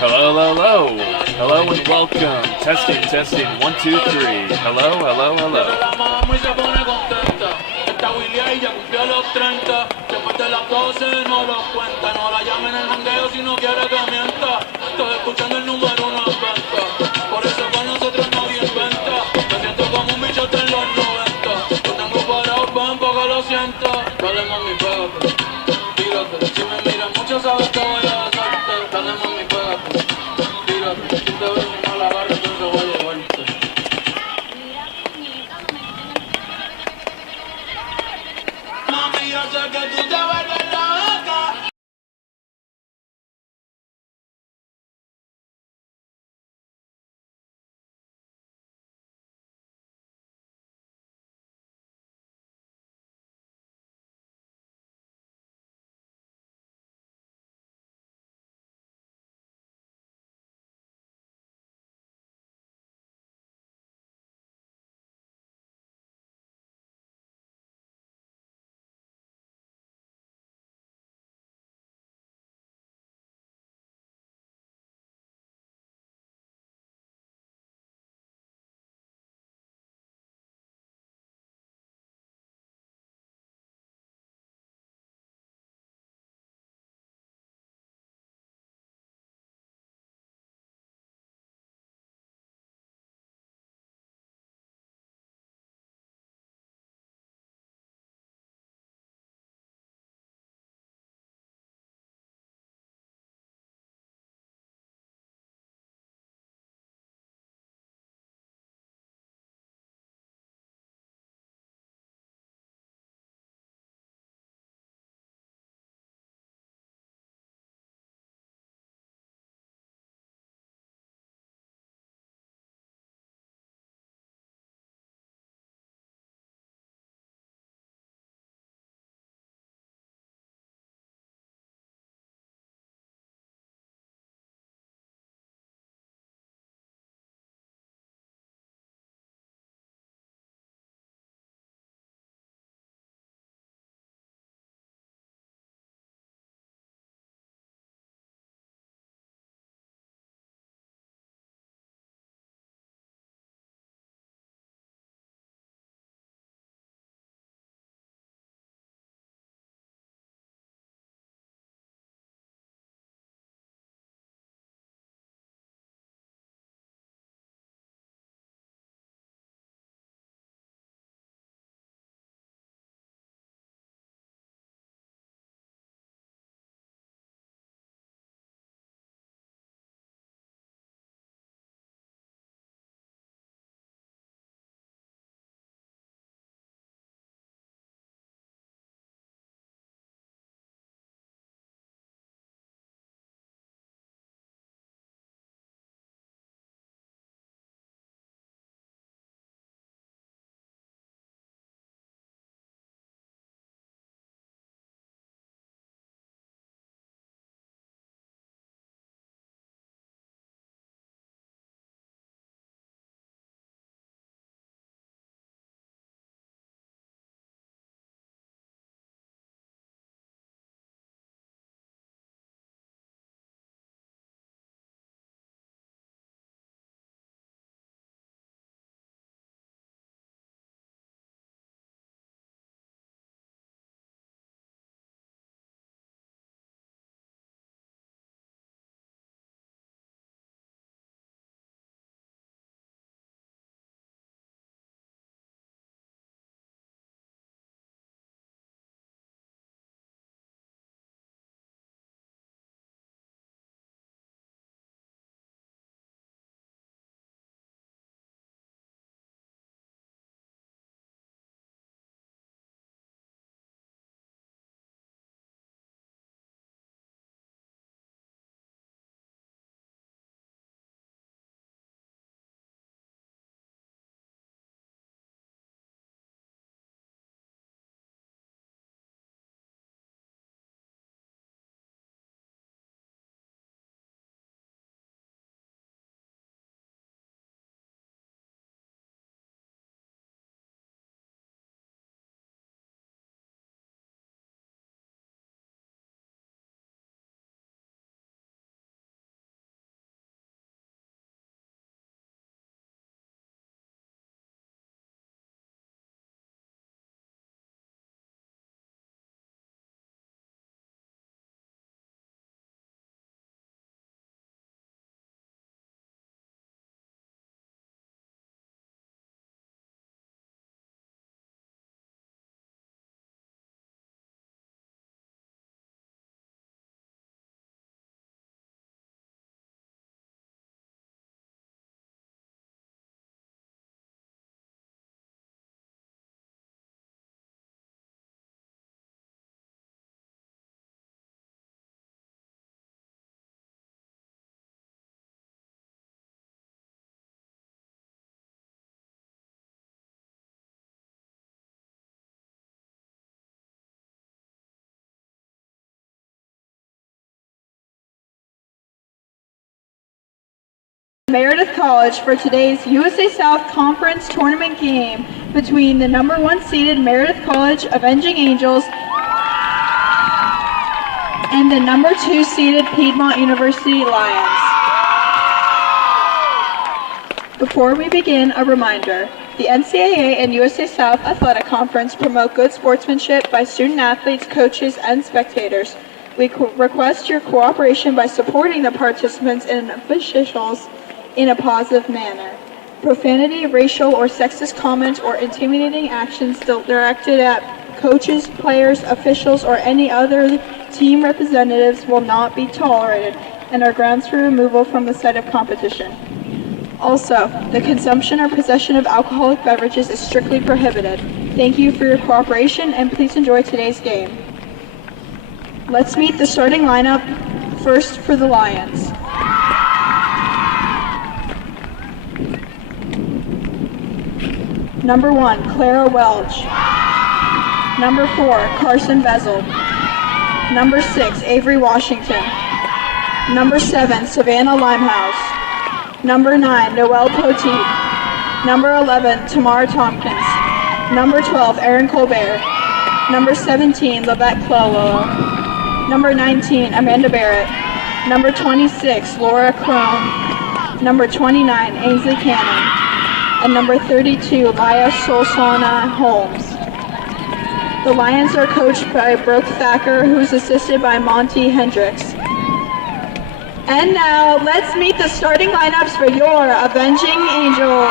Hello, hello, hello. Hello and welcome. Testing, testing. One, two, three. Hello, hello, hello. La mamá y se pone contenta. Esta Willy ella cumplió los 30. Después de las 12 no los cuenta. No la llamen en el jangueo si no quiere que mienta. Estoy escuchando el número uno en venta. Por eso con nosotros nadie inventa. Me siento como un bichote en los 90. Lo tengo parado, van porque lo siento. Dale mami, pégate. Tírate. Si me miras mucho sabes que voy a besarte. Dale mami, pégate. Tírate. Si te ves y no la agarres, entonces voy a llevarte. Mami, yo sé que tú te vuelves loca. Meredith College for today's USA South Conference tournament game between the number 1 seeded Meredith College Avenging Angels and the number 2 seeded Piedmont University Lions. Before we begin, a reminder. The NCAA and USA South Athletic Conference promote good sportsmanship by student athletes, coaches, and spectators. We request your cooperation by supporting the participants and officials in a positive manner. Profanity, racial or sexist comments, or intimidating actions directed at coaches, players, officials, or any other team representatives will not be tolerated and are grounds for removal from the site of competition. Also, the consumption or possession of alcoholic beverages is strictly prohibited. Thank you for your cooperation and please enjoy today's game. Let's meet the starting lineup. First for the Lions. Number 1, Clara Welch. Number 4, Carson Bezel. Number 6, Avery Washington. Number 7, Savannah Limehouse. Number 9, Noelle Poteet. Number 11, Tamara Tompkins. Number 12, Erin Colbert. Number 17, Lavette Clolo. Number 19, Amanda Barrett. Number 26, Laura Crone. Number 29, Ainsley Cannon. And number 32, Laya Solsana Holmes. The Lions are coached by Brooke Thacker, who's assisted by Monty Hendricks. And now, let's meet the starting lineups for your Avenging Angels.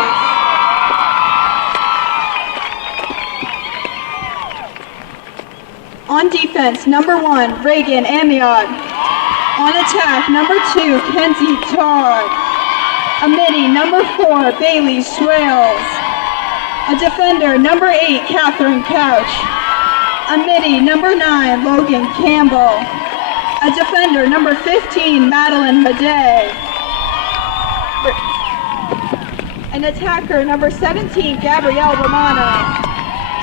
On defense, number 1, Reagan Amiot. On attack, number 2, Kenzie Todd. A midi, number 4, Bailey Swales. A defender, number 8, Catherine Couch. A midi, number 9, Logan Campbell. A defender, number 15, Madeline Madej. An attacker, number 17, Gabrielle Romano.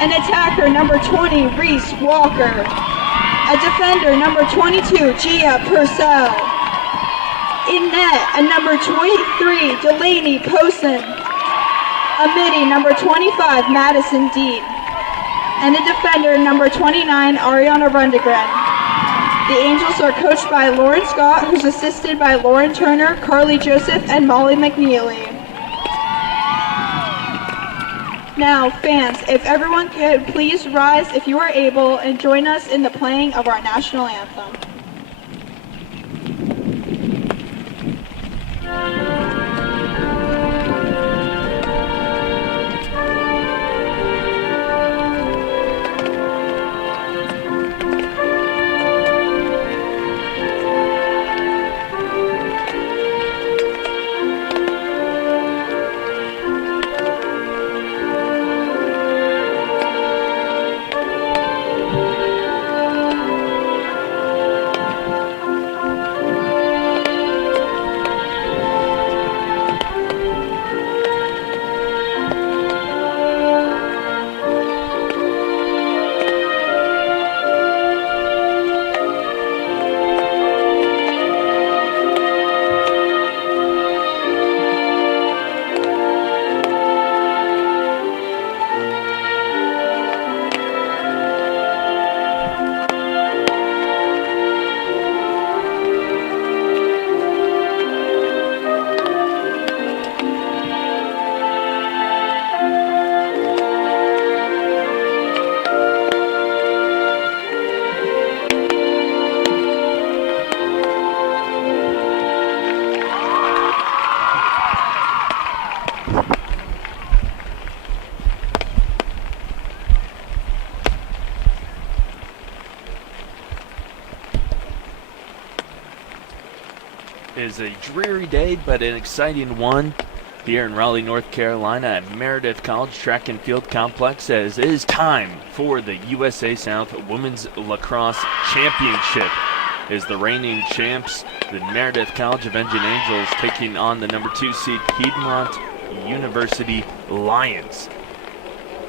An attacker, number 20, Reese Walker. A defender, number 22, Gia Purcell. In net, a number 23, Delaney Posen. A midi, number 25, Madison Dean. And a defender, number 29, Ariana Rundegren. The Angels are coached by Lauren Scott, who's assisted by Lauren Turner, Carly Joseph, and Molly McNeely. Now, fans, if everyone could please rise if you are able and join us in the playing of our national anthem. It is a dreary day, but an exciting one here in Raleigh, North Carolina at Meredith College Track and Field Complex, as it is time for the USA South Women's Lacrosse Championship. Is the reigning champs, the Meredith College Avenging Angels, taking on the number 2 seed Piedmont University Lions.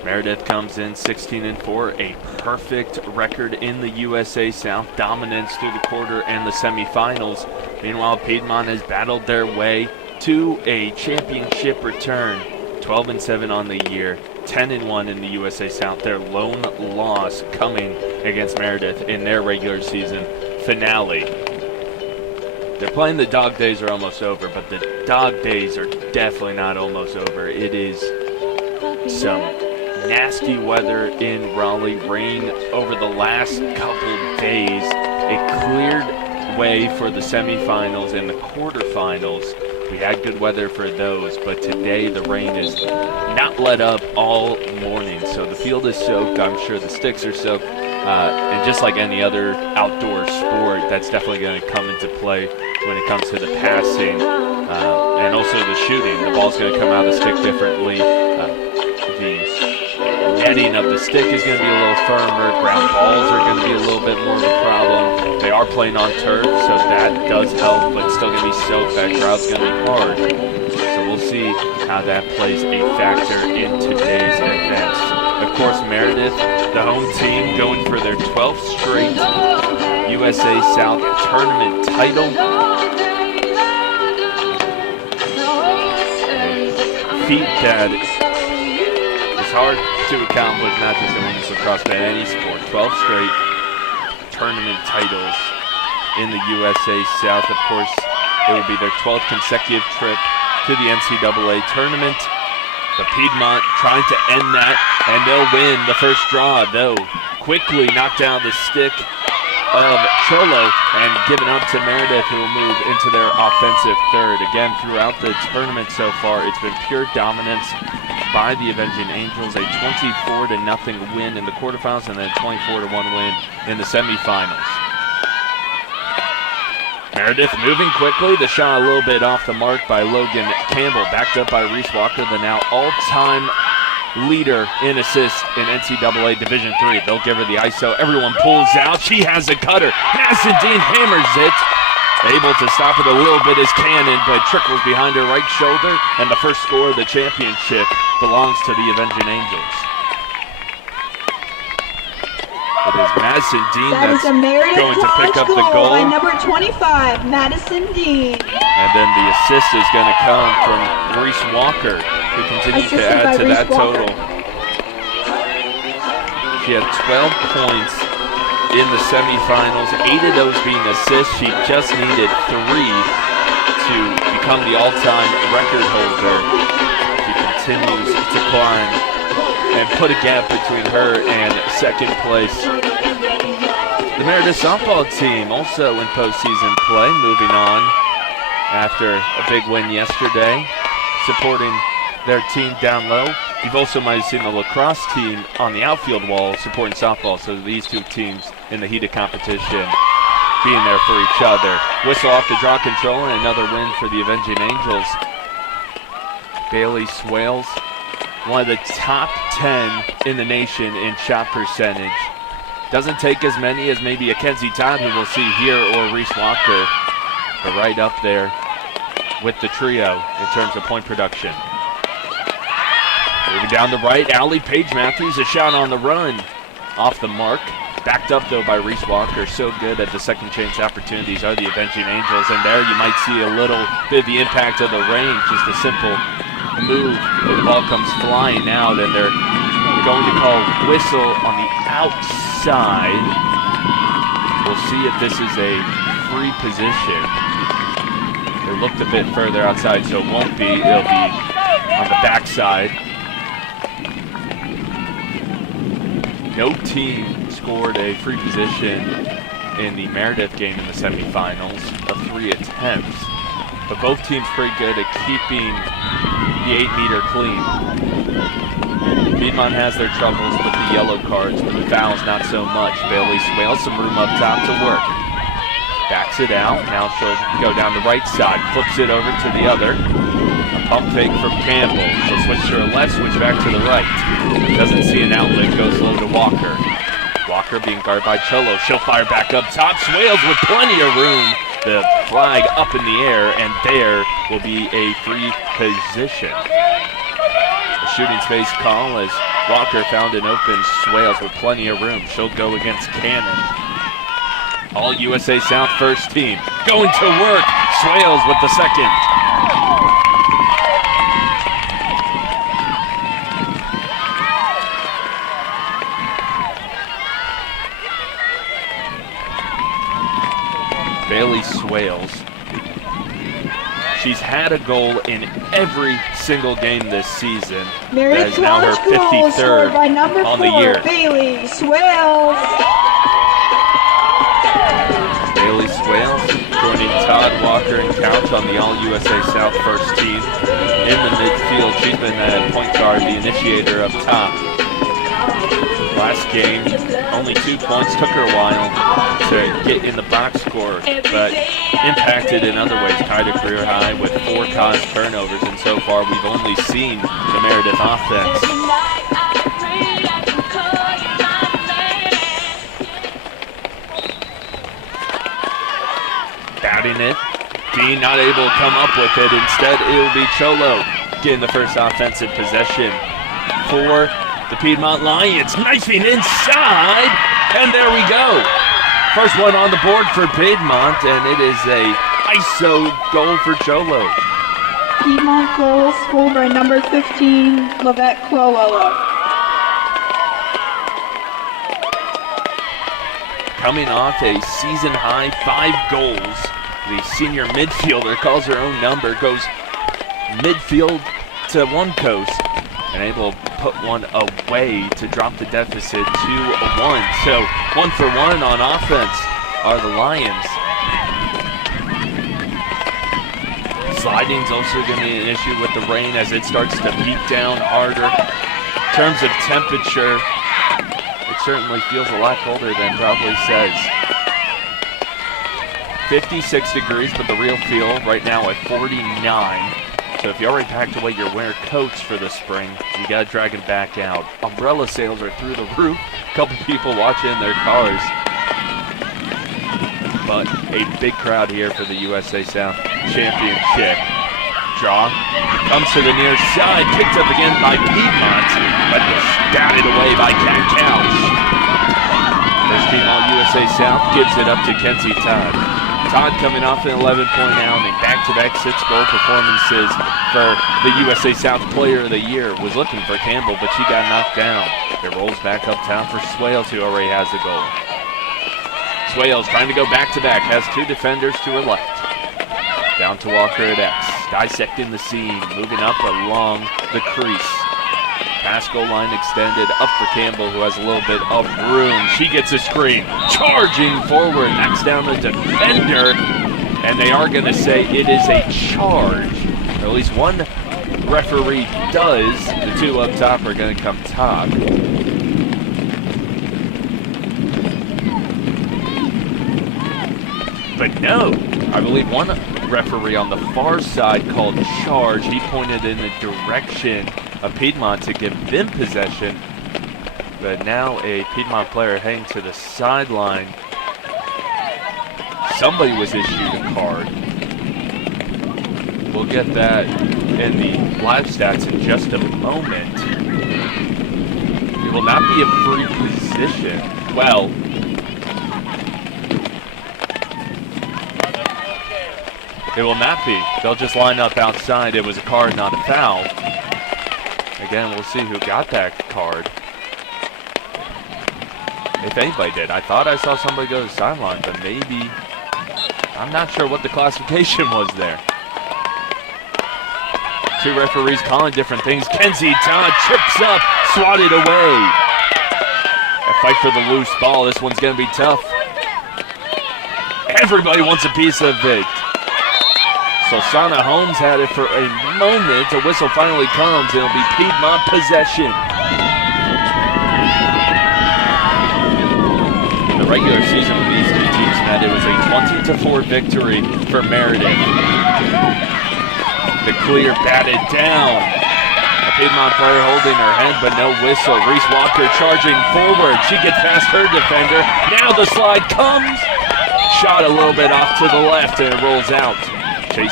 Meredith comes in 16-4, a perfect record in the USA South, dominance through the quarter and the semifinals. Meanwhile, Piedmont has battled their way to a championship return. 12-7 on the year, 10-1 in the USA South. Their lone loss coming against Meredith in their regular season finale. They're playing the dog days are almost over, but the dog days are definitely not almost over. It is some nasty weather in Raleigh, rain over the last couple days. It cleared way for the semifinals and the quarterfinals. We had good weather for those, but today the rain is not let up all morning. So the field is soaked. I'm sure the sticks are soaked. And just like any other outdoor sport, that's definitely going to come into play when it comes to the passing and also the shooting. The ball's going to come out of the stick differently. The netting of the stick is going to be a little firmer. Ground balls are going to be a little bit more of a problem. They are playing on turf, so that does help, but it's still going to be soaked. That crowd's going to be hard. So we'll see how that plays a factor in today's events. Of course, Meredith, the home team, going for their 12th straight USA South tournament title. A feat that is hard to accomplish, not just in women's lacrosse, but in any sport. 12 straight tournament titles in the USA South. Of course, it will be their 12th consecutive trip to the NCAA tournament. The Piedmont trying to end that, and they'll win the first draw, though quickly knocked down the stick of Cholo and given up to Meredith, who will move into their offensive third. Again, throughout the tournament so far, it's been pure dominance by the Avenging Angels, a 24-0 win in the quarterfinals and then a 24-1 win in the semifinals. Meredith moving quickly. The shot a little bit off the mark by Logan Campbell, backed up by Reese Walker, the now all-time leader in assists in NCAA Division III. They'll give her the ISO. Everyone pulls out. She has a cutter. Madison Dean hammers it. Able to stop it a little bit is Cannon, but trickles behind her right shoulder, and the first score of the championship belongs to the Avenging Angels. It is Madison Dean that's going to pick up the goal. By number 25, Madison Dean. And then the assist is going to come from Reese Walker, who continues to add to that total. She had 12 points in the semifinals, 8 of those being assists. She just needed 3 to become the all-time record holder. She continues to climb and put a gap between her and second place. The Meredith softball team also in postseason play, moving on after a big win yesterday, supporting their team down low. You've also might have seen the lacrosse team on the outfield wall supporting softball, so these two teams in the heated competition being there for each other. Whistle off the draw control and another win for the Avenging Angels. Bailey Swales, one of the top 10 in the nation in shot percentage. Doesn't take as many as maybe a Kenzie Todd, who we'll see here, or Reese Walker, but right up there with the trio in terms of point production. Moving down the right alley, Paige Matthews, a shot on the run. Off the mark. Backed up, though, by Reese Walker. So good at the second chance opportunities are the Avenging Angels. And there you might see a little bit of the impact of the rain. Just a simple move. The ball comes flying out, and they're going to call whistle on the outside. We'll see if this is a free position. It looked a bit further outside, so it won't be. It'll be on the backside. No team scored a free position in the Meredith game in the semifinals of 3 attempts, but both teams pretty good at keeping the 8-meter clean. Piedmont has their troubles with the yellow cards, but the fouls not so much. Bailey Swales, some room up top to work. Backs it out. Now she'll go down the right side, flips it over to the other. A pump fake from Campbell. She'll switch to her left, switch back to the right. Doesn't see an outlet, goes low to Walker. Walker being guarded by Cholo. She'll fire back up top. Swales with plenty of room. The flag up in the air, and there will be a free position. A shooting space call as Walker found an open Swales with plenty of room. She'll go against Cannon. All USA South first team going to work. Swales with the second. Swales. She's had a goal in every single game this season. That is now her 53rd by number on 4, the year. Bailey Swales. Bailey Swales joining Todd Walker and Couch on the All-USA South first team. In the midfield, she's been the point guard, the initiator up top. Last game, only 2 points. Took her a while to get in the box score, but impacted in other ways. Tied a career high with 4 caused turnovers, and so far we've only seen the Meredith offense. Batting it. Dean not able to come up with it. Instead, it will be Cholo getting the first offensive possession for the Piedmont Lions. Knifing inside, and there we go. First one on the board for Piedmont, and it is a ISO goal for Cholo. Piedmont goal scored by number 15, Lavette Clololo. Coming off a season-high 5 goals, the senior midfielder calls her own number, goes midfield to one coast, and able to put one away to drop the deficit to 1. So 1 for 1 on offense are the Lions. Sliding's also going to be an issue with the rain as it starts to beat down harder. In terms of temperature, it certainly feels a lot colder than probably says. 56 degrees, but the real feel right now at 49. So if you already packed away your winter coats for the spring, you got to drag them back out. Umbrella sales are through the roof. A couple people watching in their cars. But a big crowd here for the USA South Championship. Draw comes to the near side, picked up again by Piedmont, but batted away by Cat Couch. First team All-USA South gives it up to Kenzie Todd. Todd coming off an 11-point outing, back-to-back 6-goal performances for the USA South Player of the Year. Was looking for Campbell, but she got knocked down. It rolls back up top for Swales, who already has the goal. Swales trying to go back-to-back, has 2 defenders to her left. Down to Walker at X, dissecting the scene, moving up along the crease. Pass goal line extended, up for Campbell, who has a little bit of room. She gets a screen, charging forward, knocks down the defender, and they are going to say it is a charge. Or at least one referee does. The 2 up top are going to come top. But no, I believe one referee on the far side called charge. He pointed in the direction of Piedmont to give them possession, but now a Piedmont player heading to the sideline. Somebody was issued a card. We'll get that in the live stats in just a moment. It will not be a free position. Well, it will not be. They'll just line up outside. It was a card, not a foul. Again, we'll see who got that card. If anybody did. I thought I saw somebody go to the sideline, but maybe. I'm not sure what the classification was there. 2 referees calling different things. Kenzie Todd chips up, swatted away. A fight for the loose ball. This one's going to be tough. Everybody wants a piece of it. Solsana Holmes had it for a moment. A whistle finally comes, and it'll be Piedmont possession. In the regular season when these 2 teams met, it was a 20-4 victory for Meredith. The clear batted down. A Piedmont player holding her head, but no whistle. Reese Walker charging forward. She gets past her defender. Now the slide comes. Shot a little bit off to the left, and it rolls out. Chase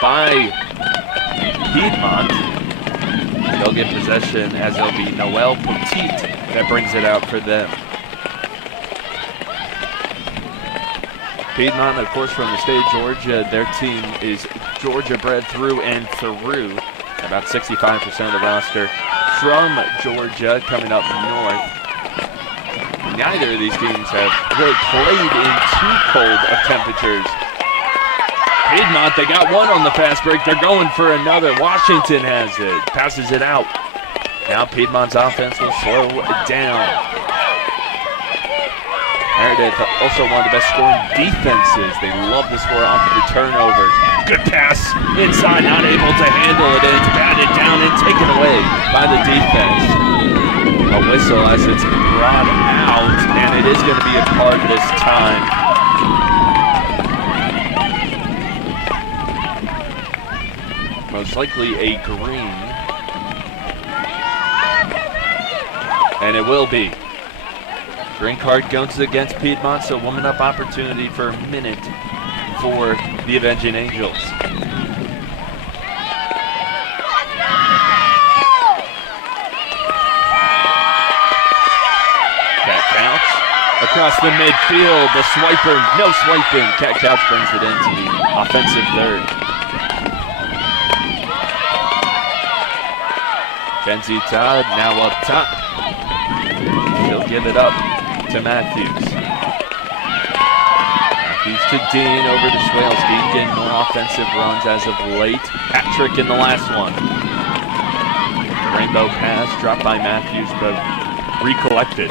by Piedmont. They'll get possession as it'll be Noelle Petit that brings it out for them. Piedmont, of course, from the state of Georgia. Their team is Georgia bred through and through. About 65% of the roster from Georgia coming up north. neither of these teams have really played in too cold of temperatures. Piedmont, they got one on the fast break. They're going for another. Washington has it, passes it out. Now Piedmont's offense will slow down. Meredith, also one of the best scoring defenses. They love to score off of the turnovers. Good pass inside, not able to handle it, and it's batted down and taken away by the defense. A whistle as it's brought out, and it is going to be a card this time. Most likely a green. And it will be. Green card goes against Piedmont, so woman up opportunity for a minute for the Avenging Angels. Cat Couch across the midfield, the swiper, no swiping. Cat Couch brings it into the offensive third. Kenzie Todd now up top. He'll give it up to Matthews. Matthews to Dean over to Swales. Dean getting more offensive runs as of late. Hat trick in the last one. Rainbow pass dropped by Matthews, but recollected.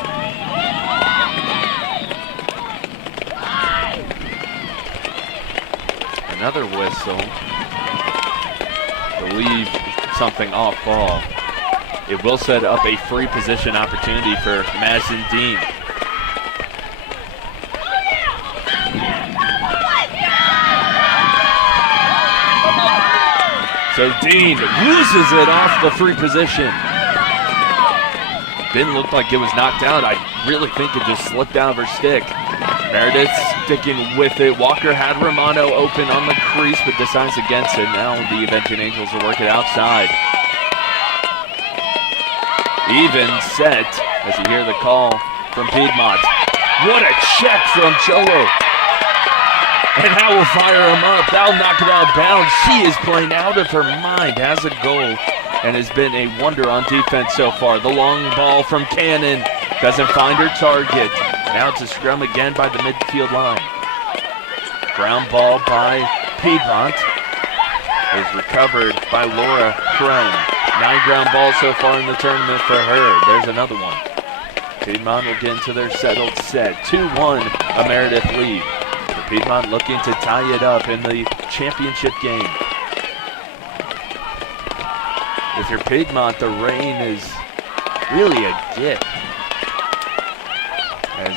Another whistle. I believe something off ball. It will set up a free position opportunity for Madison Dean. So Dean loses it off the free position. Didn't look like it was knocked out. I really think it just slipped out of her stick. Meredith sticking with it. Walker had Romano open on the crease, but decides against it. Now the Avenging Angels will work it outside. Even set, as you hear the call from Piedmont. What a check from Cholo. And that will fire him up. That'll knock it out of bounds. She is playing out of her mind, has a goal, and has been a wonder on defense so far. The long ball from Cannon doesn't find her target. Now it's a scrum again by the midfield line. Ground ball by Piedmont is recovered by Laura Crone. 9 ground balls so far in the tournament for her. There's another one. Piedmont will get into their settled set. 2-1, a Meredith lead. Piedmont looking to tie it up in the championship game. If you're Piedmont, the rain is really a gift. As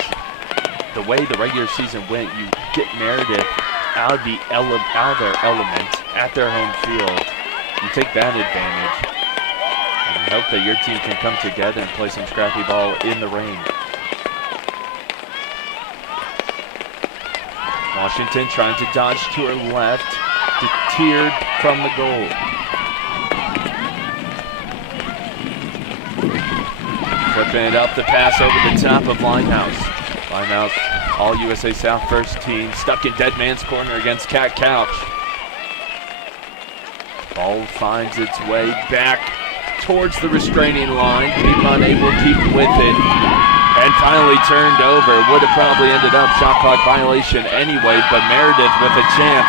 the way the regular season went, you get Meredith out of their element at their home field. You take that advantage. And you hope that your team can come together and play some scrappy ball in the rain. Washington trying to dodge to her left, deterred from the goal. Flipping it up, the pass over the top of Limehouse. Limehouse, all USA South first team, stuck in dead man's corner against Cat Couch. Ball finds its way back towards the restraining line. Piedmont able to keep with it. And finally turned over. Would have probably ended up shot clock violation anyway, but Meredith with a chance.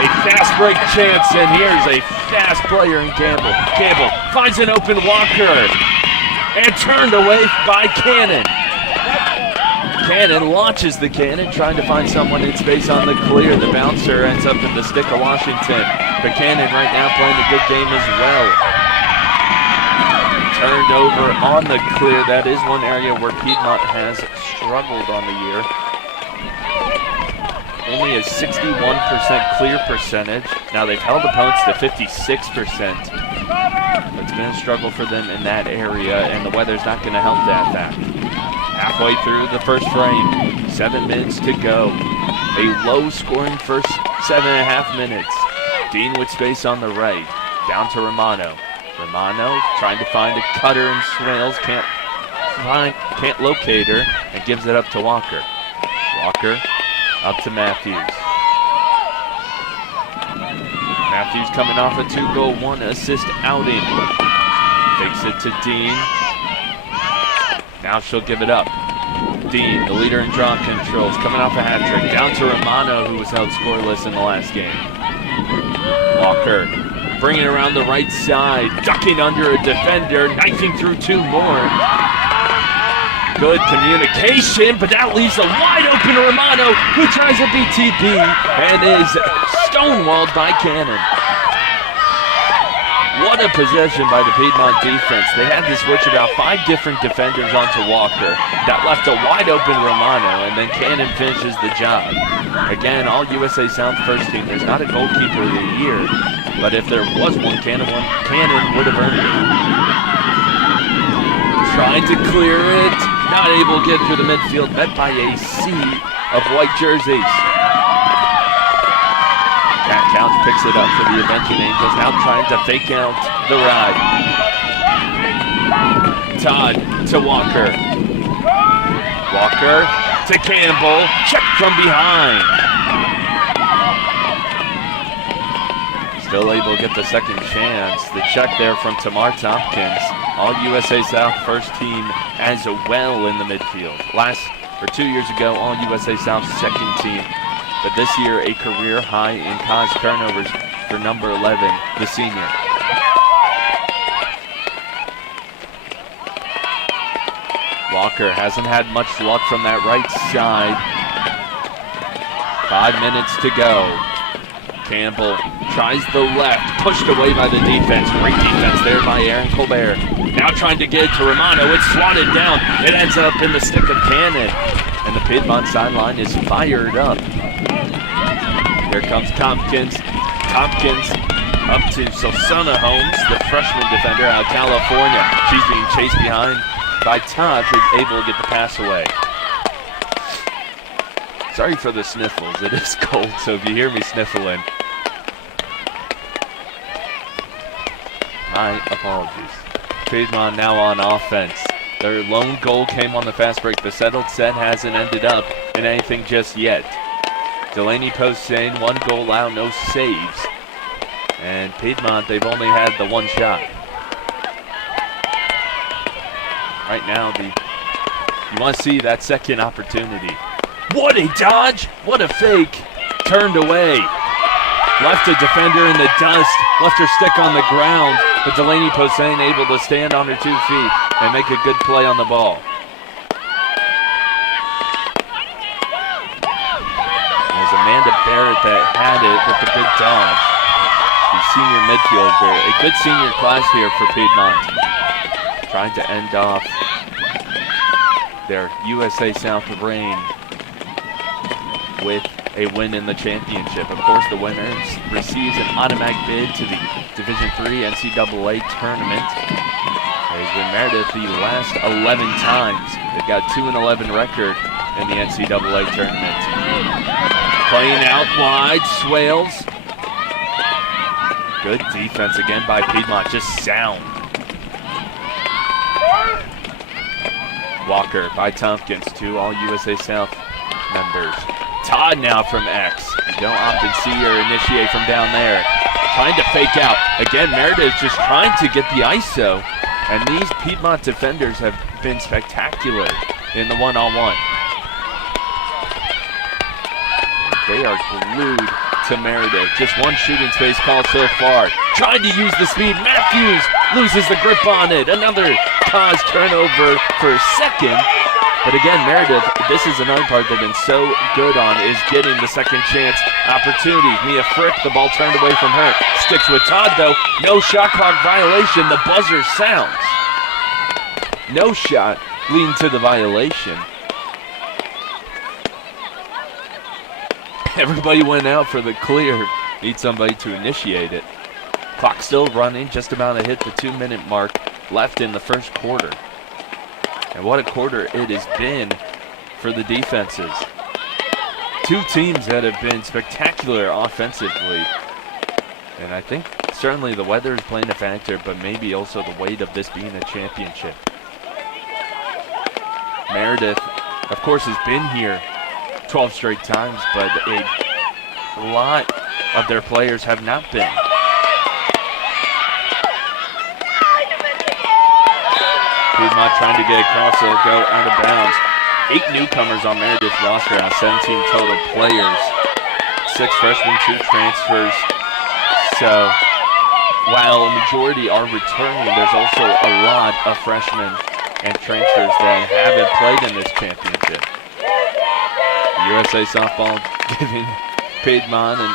A fast break chance, and here's a fast player in Campbell. Campbell finds an open Walker and turned away by Cannon. Cannon launches the cannon, trying to find someone in space on the clear. The bouncer ends up in the stick of Washington. But Cannon right now playing a good game as well. Turned over on the clear. That is one area where Piedmont has struggled on the year. Only a 61% clear percentage. Now they've held opponents to 56%. It's been a struggle for them in that area, and the weather's not going to help that fact. Halfway through the first frame, 7 minutes to go. A low-scoring first 7.5 minutes. Dean with space on the right, down to Romano. Romano trying to find a cutter in Swales, can't locate her, and gives it up to Walker. Walker up to Matthews. Matthews coming off a 2-goal, 1-assist outing. Takes it to Dean. Now she'll give it up. Dean, the leader in draw controls, coming off a hat trick. Down to Romano, who was held scoreless in the last game. Walker bringing it around the right side, ducking under a defender, knifing through two more. Good communication, but that leaves a wide open Romano, who tries a BTP and is stonewalled by Cannon. What a possession by the Piedmont defense. They had to switch about 5 different defenders onto Walker. That left a wide open Romano, and then Cannon finishes the job. Again, all USA South first team. There's not a goalkeeper of the year, but if there was one, Cannon would have earned it. Trying to clear it, not able to get through the midfield, met by a sea of white jerseys. Cat Couch picks it up for the Avenging Angels, now trying to fake out the ride. Todd to Walker. Walker to Campbell, check from behind. Still able to get the second chance. The check there from Tamar Tompkins. All USA South first team as well in the midfield. 2 years ago, all USA South second team. But this year, a career high in cause turnovers for number 11, the senior. Walker hasn't had much luck from that right side. 5 minutes to go. Campbell tries the left, pushed away by the defense. Great defense there by Aaron Colbert. Now trying to get it to Romano. It's swatted down. It ends up in the stick of Cannon. And the Piedmont sideline is fired up. Here comes Tompkins. Tompkins up to Susana Holmes, the freshman defender out of California. She's being chased behind by Todd, who's able to get the pass away. Sorry for the sniffles. It is cold, so if you hear me sniffling, my apologies. Piedmont now on offense. Their lone goal came on the fast break. The settled set hasn't ended up in anything just yet. Delaney Posehn, 1 goal out, no saves. And Piedmont, they've only had the 1 shot. Right now, you want to see that second opportunity. What a dodge! What a fake! Turned away. Left a defender in the dust. Left her stick on the ground. But Delaney Posehn able to stand on her 2 feet and make a good play on the ball. Amanda Barrett that had it with the good dodge. The senior midfielder, a good senior class here for Piedmont. Trying to end off their USA South reign with a win in the championship. Of course, the winner receives an automatic bid to the Division III NCAA tournament. As with Meredith the last 11 times. They've got 2-11 record in the NCAA tournament. Playing out wide, Swales. Good defense again by Piedmont, just sound. Walker by Tompkins, 2 all USA South members. Todd now from X. You don't often see her initiate from down there. Trying to fake out. Again, Meredith just trying to get the ISO. And these Piedmont defenders have been spectacular in the one-on-one. They are glued to Meredith. Just 1 shooting space call so far. Trying to use the speed. Matthews loses the grip on it. Another cause turnover for a second. But again, Meredith, this is another part they've been so good on, is getting the second chance opportunities. Mia Frick, the ball turned away from her. Sticks with Todd, though. No shot clock violation. The buzzer sounds. No shot leading to the violation. Everybody went out for the clear. Need somebody to initiate it. Clock still running, just about to hit the 2-minute mark left in the first quarter. And what a quarter it has been for the defenses. 2 teams that have been spectacular offensively. And I think certainly the weather is playing a factor, but maybe also the weight of this being a championship. Meredith, of course, has been here 12 straight times, but a lot of their players have not been. Piedmont trying to get across, it'll go out of bounds. 8 newcomers on Meredith roster, now 17 total players. 6 freshmen, 2 transfers. So while a majority are returning, there's also a lot of freshmen and transfers that haven't played in this championship. USA softball giving Piedmont and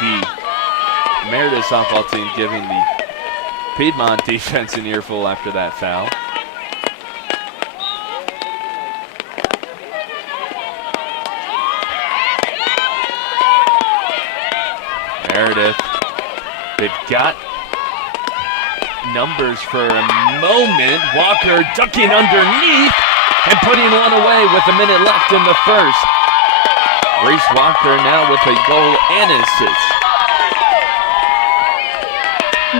the Meredith softball team giving the Piedmont defense an earful after that foul. Meredith, they've got numbers for a moment. Walker ducking underneath and putting one away with a minute left in the first. Reese Walker now with a goal and an assist.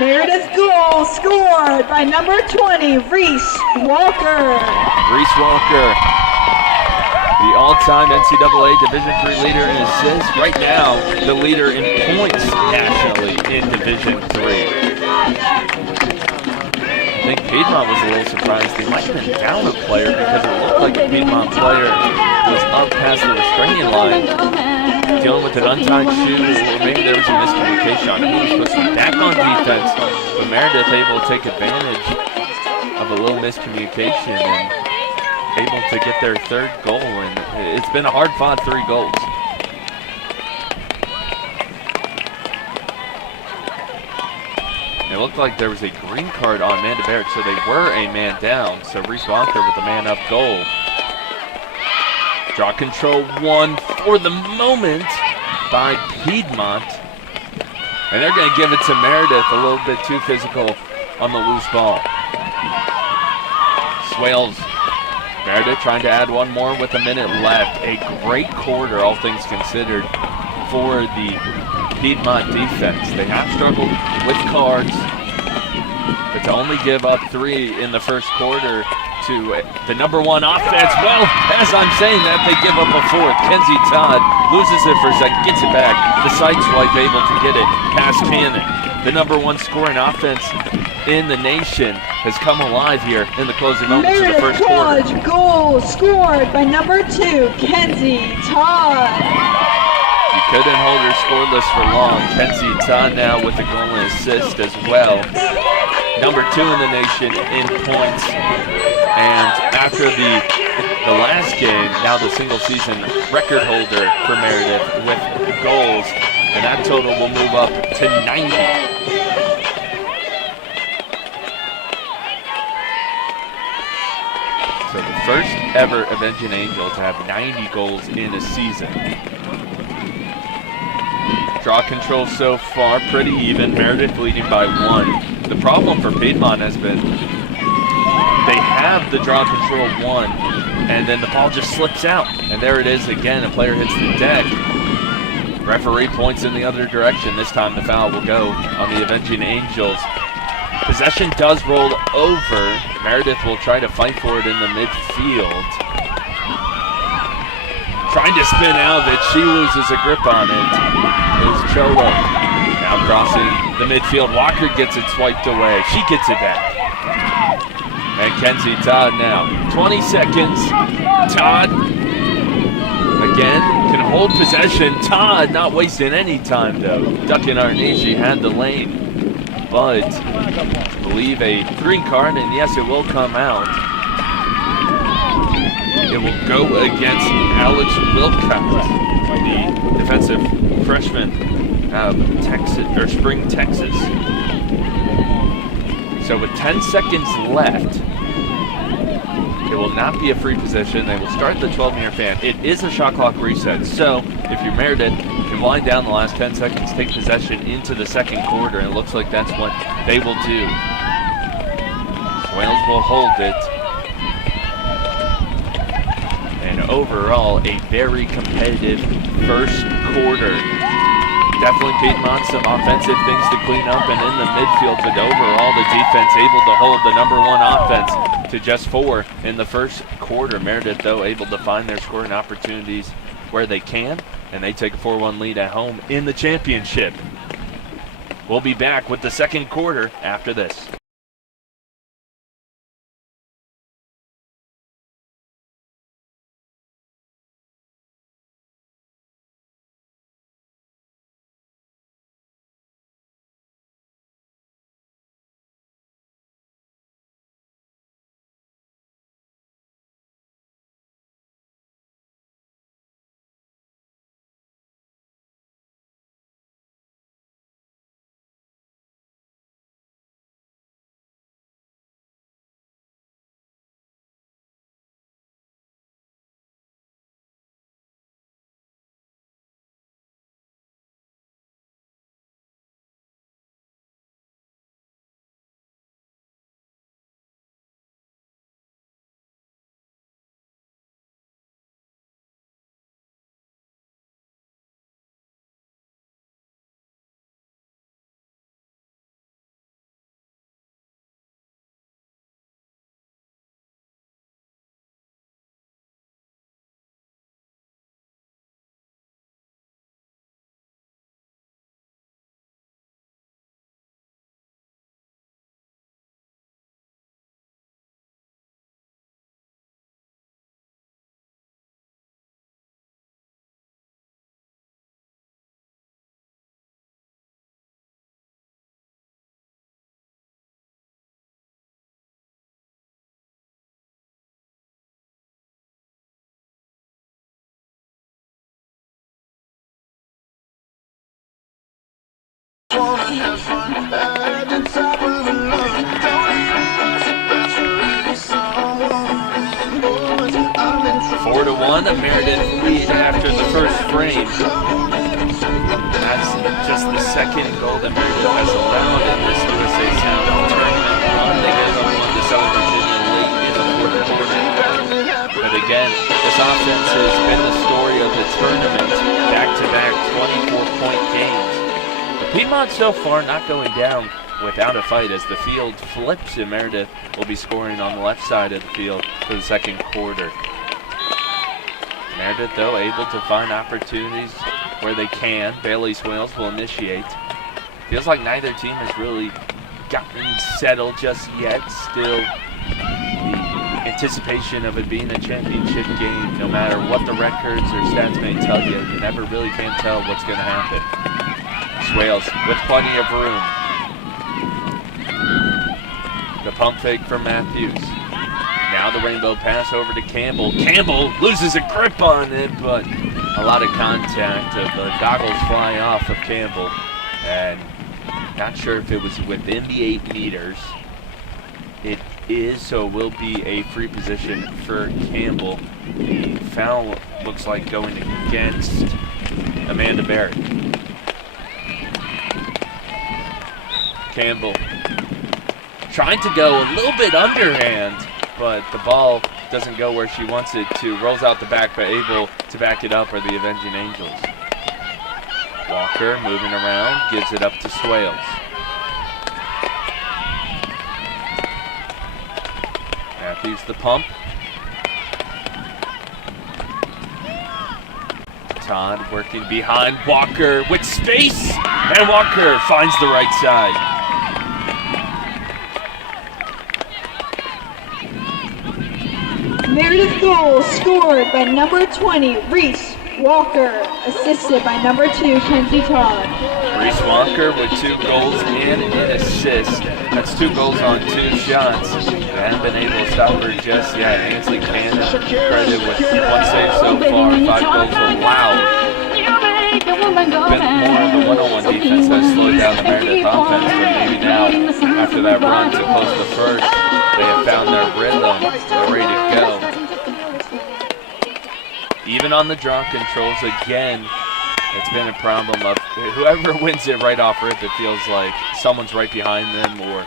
Meredith goal scored by number 20, Reese Walker. Reese Walker, the all-time NCAA Division III leader in assists. Right now, the leader in points nationally in Division III. I think Piedmont was a little surprised. They might have been down a player because it looked like a Piedmont player was up past the restraining line, dealing with an untied shoe, or maybe there was a miscommunication on him. He was supposed to be back on defense, but Meredith able to take advantage of a little miscommunication and able to get their third goal, and it's been a hard-fought 3 goals. It looked like there was a green card on Amanda Barrett, so they were a man down. So Reese Walker with a man-up goal. Draw control won for the moment by Piedmont. And they're going to give it to Meredith, a little bit too physical on the loose ball. Swales. Meredith trying to add one more with a minute left. A great quarter, all things considered, for the Piedmont defense. They have struggled with cards, but to only give up 3 in the first quarter to the number 1 offense, well, as I'm saying that, they give up a 4th. Kenzie Todd loses it for a second, gets it back. The side swipe able to get it past Cannon. The number 1 scoring offense in the nation has come alive here in the closing moments of the first quarter. Meredith goal scored by number 2, Kenzie Todd. You couldn't hold her scoreless for long. Kenzie Todd now with a goal and assist as well. Number 2 in the nation in points. And after the last game, now the single season record holder for Meredith with goals. And that total will move up to 90. So the first ever Avenging Angel to have 90 goals in a season. Draw control so far pretty even. Meredith leading by 1. The problem for Piedmont has been they have the draw control 1, and then the ball just slips out. And there it is again. A player hits the deck. Referee points in the other direction. This time the foul will go on the Avenging Angels. Possession does roll over. Meredith will try to fight for it in the midfield. Trying to spin out of it. She loses a grip on it. Is Cholo. Now crossing the midfield. Walker gets it swiped away. She gets it back. And Kenzie Todd now. 20 seconds. Todd again can hold possession. Todd not wasting any time though. Ducking underneath. She had the lane. But I believe a green card, and yes, it will come out. It will go against Alex Wilcott, the defensive freshman of Texas, or Spring, Texas. So with 10 seconds left, it will not be a free position. They will start the 12-meter fan. It is a shot clock reset. So if you're Meredith, you can wind down the last 10 seconds, take possession into the second quarter, and it looks like that's what they will do. Wales will hold it. And overall, a very competitive first quarter. Definitely Piedmont some offensive things to clean up and in the midfield, but overall the defense able to hold the number 1 offense to just 4 in the first quarter. Meredith, though, able to find their scoring opportunities where they can, and they take a 4-1 lead at home in the championship. We'll be back with the second quarter after this. have fun at the top of the line. Don't even know if that's really someone. Boys, I've been 4-1, Meredith lead after the first frame. That's just the second goal that Meredith has allowed in this USA Sound tournament run. They gave up one to Southern Virginia late in the fourth quarter. But again, this offense has been the story of the tournament. Back-to-back 24-point games. But Piedmont so far not going down without a fight as the field flips, and Meredith will be scoring on the left side of the field for the second quarter. Meredith, though, able to find opportunities where they can. Bailey Swales will initiate. Feels like neither team has really gotten settled just yet. Still, the anticipation of it being a championship game, no matter what the records or stats may tell you, you never really can tell what's going to happen. Swales with plenty of room. The pump fake from Matthews. Now the rainbow pass over to Campbell. Campbell loses a grip on it, but a lot of contact. The goggles fly off of Campbell. And not sure if it was within the 8 meters. It is, so it will be a free position for Campbell. The foul looks like going against Amanda Barrett. Campbell trying to go a little bit underhand, but the ball doesn't go where she wants it to. Rolls out the back, but able to back it up are the Avenging Angels. Walker moving around, gives it up to Swales. Matthews the pump. Todd working behind Walker with space, and Walker finds the right side. Meredith goal scored by number 20, Reese Walker, assisted by number 2, Kenzie Todd. Reese Walker with 2 goals and an assist. That's 2 goals on 2 shots. They haven't been able to stop her just yet. Ainsley Cannon credited with 1 save so far, 5 goals allowed. Been more of the one-on-one defense that slowed down the Meredith offense, but maybe now, after that run to close the first, they have found their rhythm. They're ready to go. Even on the draw controls, again, it's been a problem of whoever wins it right off rip, it feels like someone's right behind them, or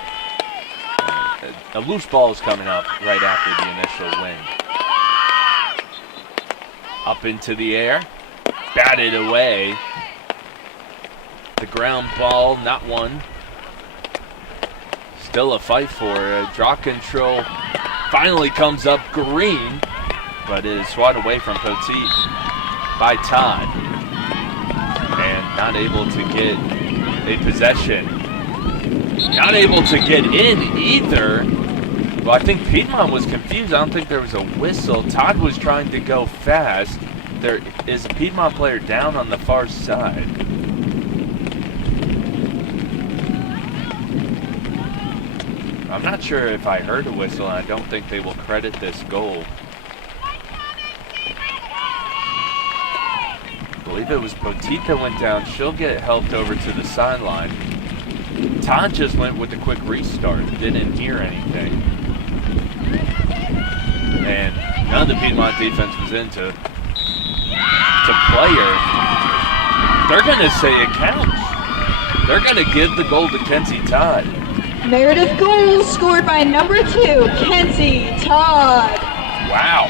a loose ball is coming up right after the initial win. Up into the air, batted away. The ground ball, not one. Still a fight for it. Draw control finally comes up green, but it is swatted away from Poteet by Todd. And not able to get a possession. Not able to get in either. Well, I think Piedmont was confused. I don't think there was a whistle. Todd was trying to go fast. There is a Piedmont player down on the far side. I'm not sure if I heard a whistle, and I don't think they will credit this goal. I believe it was Poteet that went down. She'll get helped over to the sideline. Todd just went with a quick restart. Didn't hear anything. And none of the Piedmont defense was into player. They're going to say it counts. They're going to give the goal to Kenzie Todd. Meredith goal scored by number 2, Kenzie Todd. Wow.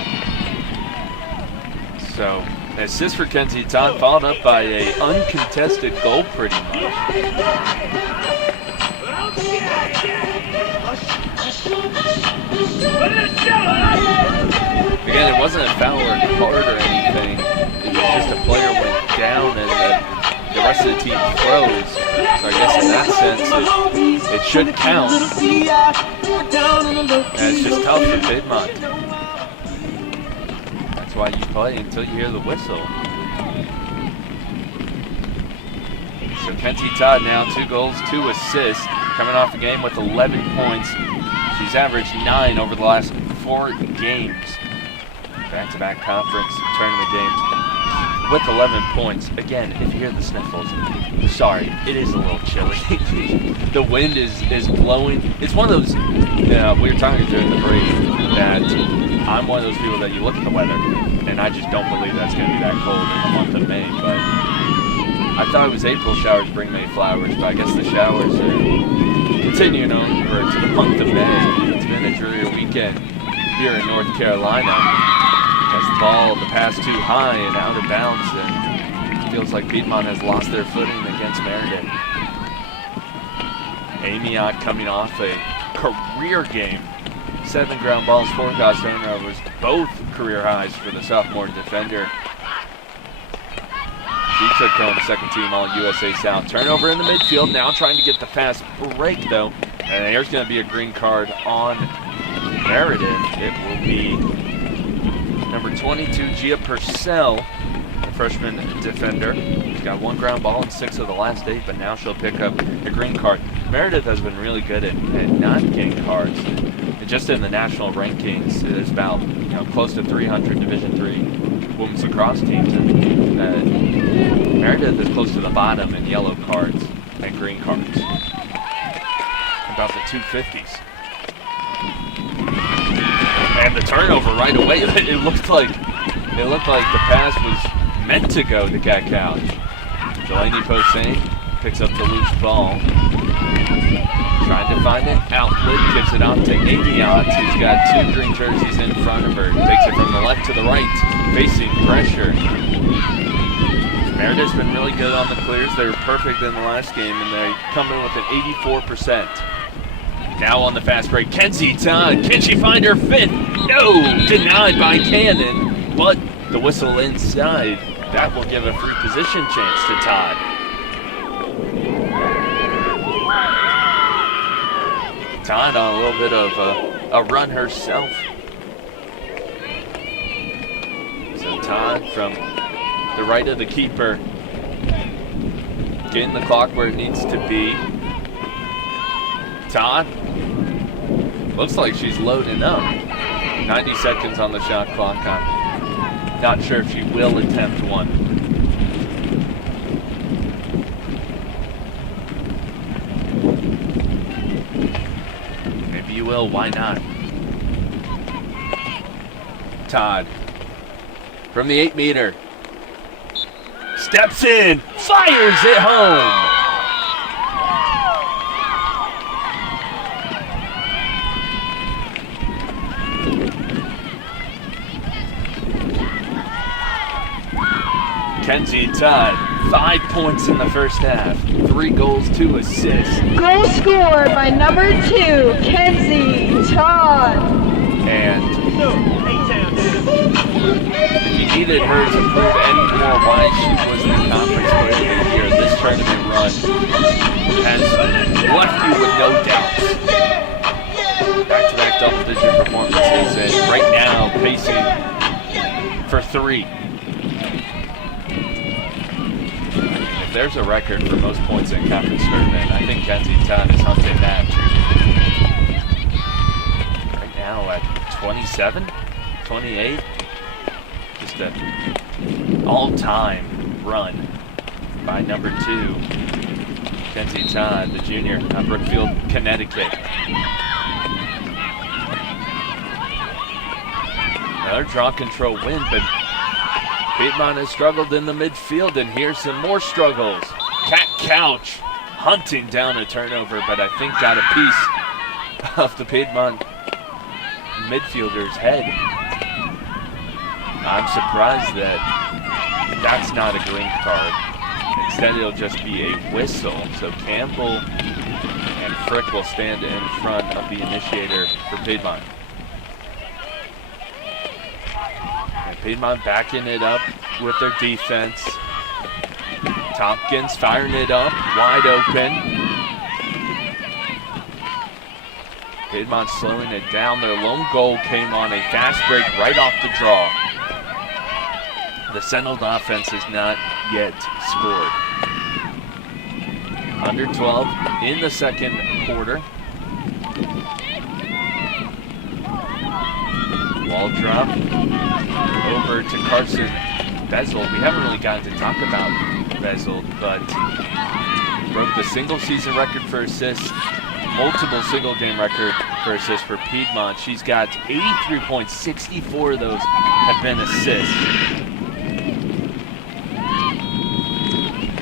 So, assist for Kenzie Todd, followed up by a uncontested goal pretty much. Again, it wasn't a foul or a card or anything. It was just a player went down and the rest of the team froze. So I guess in that sense, it should count. And it's just tough for Piedmont. That's why you play until you hear the whistle. So Kenzie Todd now 2 goals, 2 assists, coming off the game with 11 points. She's averaged 9 over the last 4 games. Back-to-back conference tournament games. with 11 points. Again, if you hear the sniffles, sorry, it is a little chilly. The wind is blowing. It's one of those, we were talking during the break that I'm one of those people that you look at the weather and I just don't believe that's going to be that cold in the month of May. But I thought it was April showers bring May flowers, but I guess the showers are continuing over to the month of May. It's been a dreary weekend here in North Carolina. As the ball, the pass too high and out of bounds, and it feels like Piedmont has lost their footing against Meredith. Amiot coming off a career game. 7 ground balls, 4 cross turnovers, both career highs for the sophomore defender. Dietrich Cohn, second team All-USA South. Turnover in the midfield, now trying to get the fast break though. And there's going to be a green card on Meredith. It will be number 22, Gia Purcell, the freshman defender. She's got 1 ground ball in 6 of the last 8, but now she'll pick up a green card. Meredith has been really good at not getting cards. And just in the national rankings, there's about close to 300 Division III women's lacrosse teams. And Meredith is close to the bottom in yellow cards and green cards. About the 250s. And the turnover right away. It looked like the pass was meant to go to Gakau. Delaney Posehn picks up the loose ball. Trying to find an outlet, gives it out to Amiot, who's got 2 green jerseys in front of her. Takes it from the left to the right, facing pressure. Meredith's been really good on the clears. They were perfect in the last game, and they come in with an 84%. Now on the fast break, Kenzie Todd. Can she find her 5th? No! Denied by Cannon, but the whistle inside. That will give a free position chance to Todd. Todd on a little bit of a run herself. So Todd from the right of the keeper, getting the clock where it needs to be. Todd looks like she's loading up. 90 seconds on the shot clock. I'm not sure if she will attempt one. Maybe you will, why not? Todd from the 8-meter. Steps in, fires it home. Kenzie Todd, 5 points in the first half, 3 goals, 2 assists. Goal scored by number 2, Kenzie Todd. And if you needed her to prove any more why she was the conference player of the year, this tournament run has left you with no doubts. Back-to-back double-digit performances, and right now pacing for 3. If there's a record for most points in conference tournament, I think Kenzie Todd is hunting that. Right now at 27, 28, just an all-time run by number 2, Kenzie Todd, the junior, out of Brookfield, Connecticut. Another draw control win, but Piedmont has struggled in the midfield, and here's some more struggles. Cat Couch hunting down a turnover, but I think got a piece of the Piedmont midfielder's head. I'm surprised that that's not a green card. Instead, it'll just be a whistle. So Campbell and Frick will stand in front of the initiator for Piedmont. Piedmont backing it up with their defense. Tompkins firing it up, wide open. Piedmont slowing it down. Their lone goal came on a fast break right off the draw. The Senold offense has not yet scored. Under 12 in the second quarter. Ball drop over to Carson Bezel. We haven't really gotten to talk about Bezel, but broke the single season record for assists, multiple single game record for assists for Piedmont. She's got 83 points, 64 of those have been assists.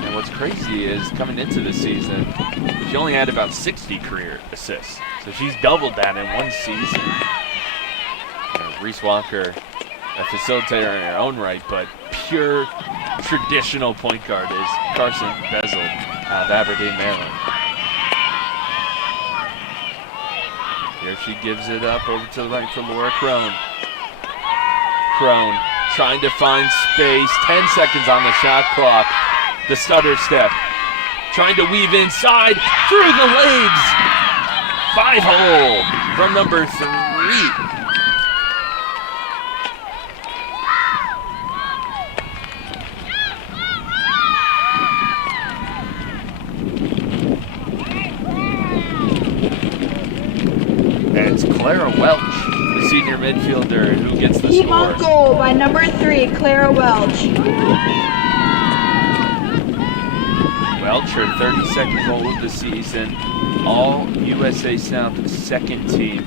And what's crazy is coming into the season, she only had about 60 career assists. So she's doubled that in one season. Reese Walker, a facilitator in her own right, but pure traditional point guard is Carson Bezel out of Aberdeen, Maryland. Here she gives it up over to the right for Laura Crone. Crone trying to find space. 10 seconds on the shot clock. The stutter step. Trying to weave inside through the legs. 5-hole from number 3. It's Clara Welch, the senior midfielder, who gets the Piedmont score. goal by number 3, Clara Welch. Welch, her 32nd goal of the season. All USA South second team.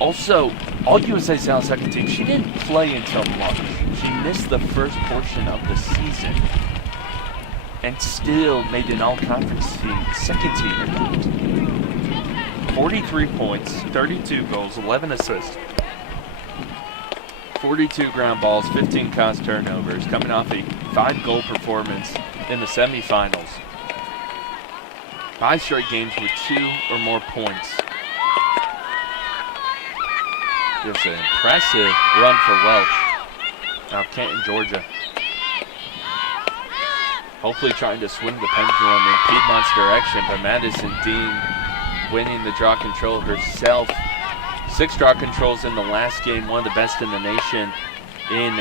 Also, all USA South second team. She didn't play until March. She missed the first portion of the season and still made an all-conference team, second team. 43 points, 32 goals, 11 assists, 42 ground balls, 15 caused turnovers, coming off a 5-goal performance in the semifinals. 5 straight games with 2 or more points. Just an impressive run for Welch out of Canton, Georgia. Hopefully trying to swing the pendulum in Piedmont's direction, but Madison Dean winning the draw control herself. 6 draw controls in the last game, one of the best in the nation in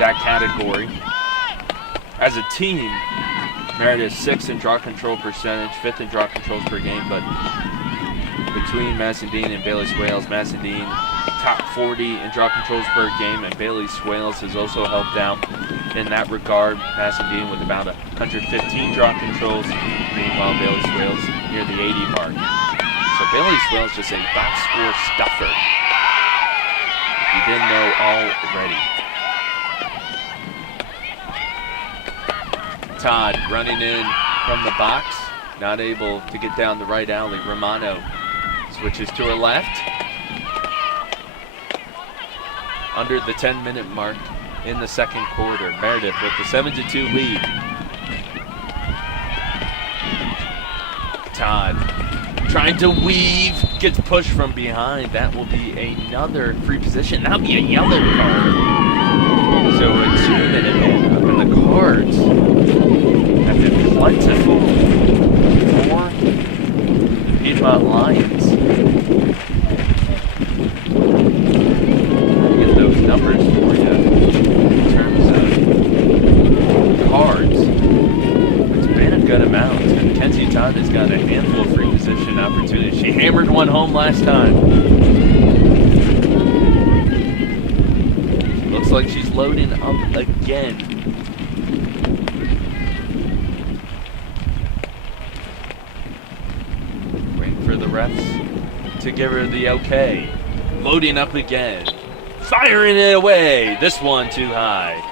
that category. As a team, Meredith 6th in draw control percentage, 5th in draw controls per game, but between Madison Dean and Bailey Swales, Madison Dean top 40 in draw controls per game, and Bailey Swales has also helped out in that regard. Madison Dean with about 115 draw controls, meanwhile Bailey Swales near the 80 mark. So Bailey Swales just a box score stuffer, if you didn't know already. Todd running in from the box, not able to get down the right alley. Romano switches to her left. Under the 10-minute mark in the second quarter. Meredith with the 7-2 lead. Todd trying to weave, gets pushed from behind. That will be another free position. That'll be a yellow card. So a 2-minute hold, and the cards have been plentiful for Piedmont Lions. Get those numbers for you in terms of cards. It's been a good amount, and Kenzie Todd has got a handful of free position opportunities. She hammered one home last time. Looks like she's loading up again. Waiting for the refs to give her the okay. Loading up again. Firing it away. This one too high.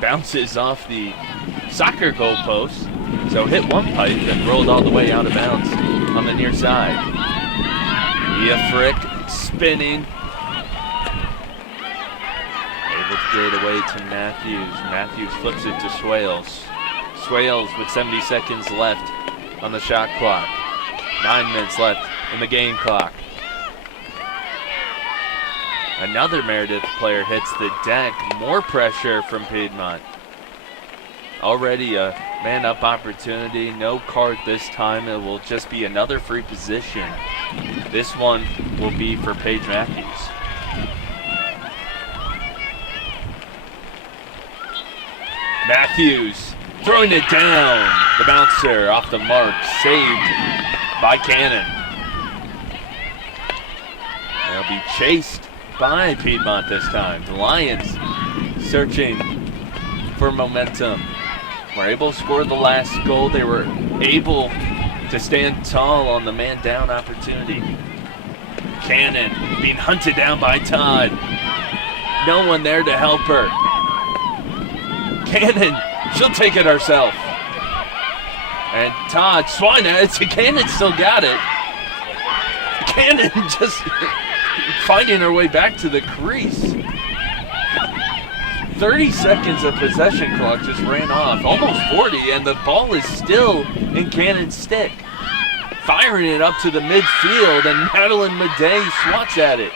Bounces off the soccer goal post. So hit one pipe and rolled all the way out of bounds on the near side. Mia Frick spinning. Able to get it away to Matthews. Matthews flips it to Swales. Swales with 70 seconds left on the shot clock. 9 minutes left in the game clock. Another Meredith player hits the deck. More pressure from Piedmont. Already a man-up opportunity. No card this time. It will just be another free position. This one will be for Paige Matthews. Matthews throwing it down. The bouncer off the mark. Saved by Cannon. They'll be chased by Piedmont this time. The Lions searching for momentum. Were able to score the last goal. They were able to stand tall on the man down opportunity. Cannon being hunted down by Todd. No one there to help her. Cannon, she'll take it herself. And Todd swung at it. Cannon still got it. Cannon just finding her way back to the crease. 30 seconds of possession clock just ran off. Almost 40, and the ball is still in Cannon's stick. Firing it up to the midfield, and Madeline Madej swats at it.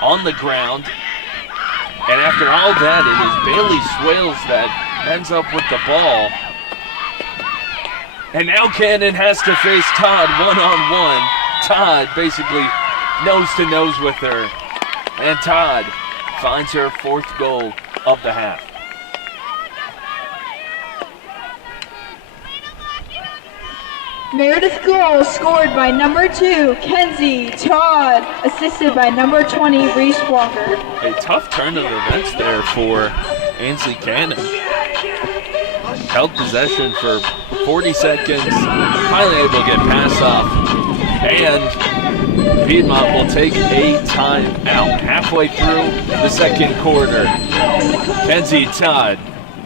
On the ground. And after all that, it is Bailey Swales that ends up with the ball. And now Cannon has to face Todd one-on-one. Todd basically nose-to-nose with her. And Todd finds her fourth goal of the half. Meredith goal scored by number 2, Kenzie Todd, assisted by number 20, Reese Walker. A tough turn of events there for Ainsley Cannon. Held possession for 40 seconds, finally able to get pass off, and Piedmont will take a timeout halfway through the second quarter. Kenzie Todd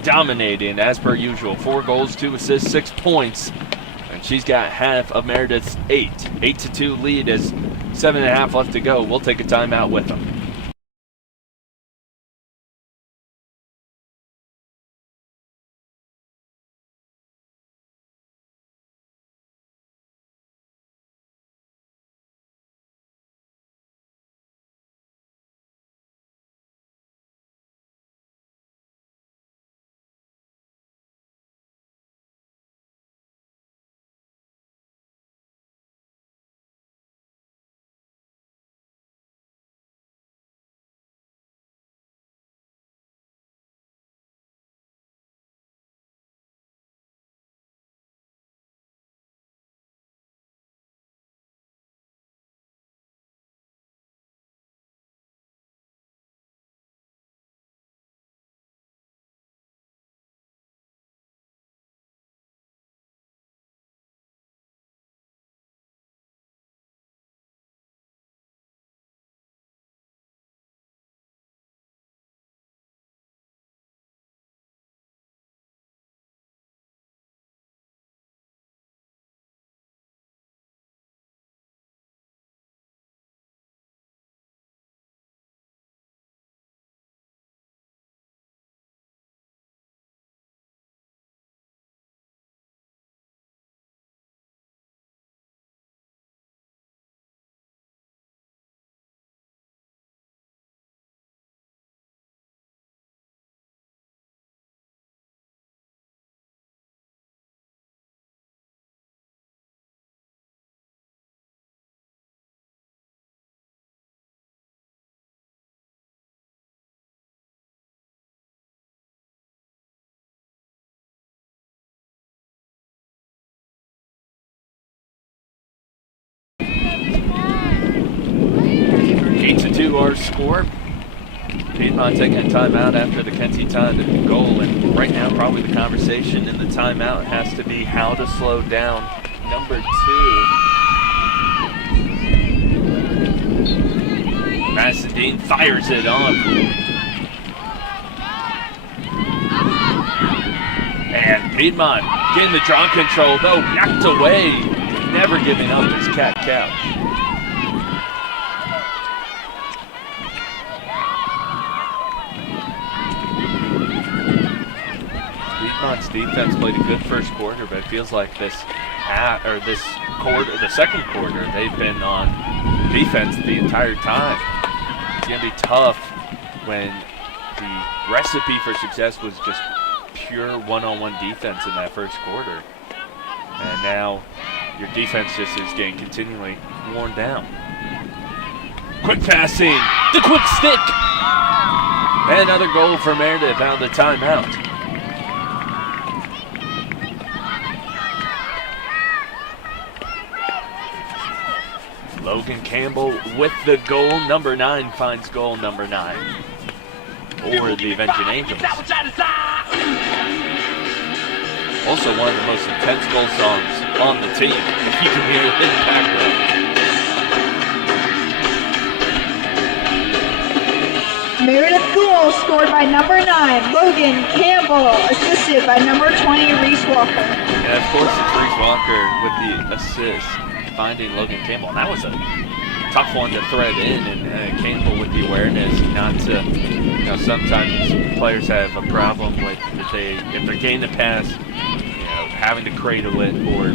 dominating as per usual. 4 goals, 2 assists, 6 points. And she's got half of Meredith's 8. 8-2 lead as 7.5 left to go. We'll take a timeout with them. Our score. Piedmont taking a timeout after the Kenzie Todd goal, and right now probably the conversation in the timeout has to be how to slow down number 2. Madison Dean fires it on. And Piedmont getting the draw control, though knocked away. Never giving up his cat couch. Piedmont's defense played a good first quarter, but it feels like the second quarter, they've been on defense the entire time. It's going to be tough when the recipe for success was just pure one-on-one defense in that first quarter. And now your defense just is getting continually worn down. Quick passing, the quick stick! And another goal for Meredith out of the timeout. Low Logan Campbell with the goal. Number 9 finds goal number 9 for the Avenging Angels. Also one of the most intense goal songs on the team, if you can hear it in the background. Meredith goal scored by number 9, Logan Campbell, assisted by number 20, Reese Walker. And of course it's Reese Walker with the assist, finding Logan Campbell. And that was a tough one to thread in, and Campbell with the awareness not to, sometimes players have a problem with if they're getting the pass, having to cradle it or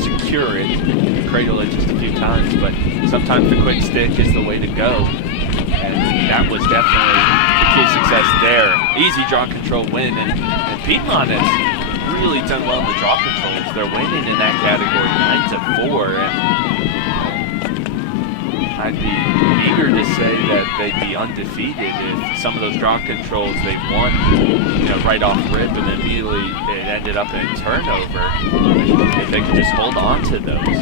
secure it, cradle it just a few times, but sometimes the quick stick is the way to go. And that was definitely the key success there. Easy draw control win, and Piedmont has really done well in the draw controls. They're winning in that category 9-4, and I'd be eager to say that they'd be undefeated if some of those draw controls they won, right off rip, and then immediately it ended up in a turnover. If they could just hold on to those.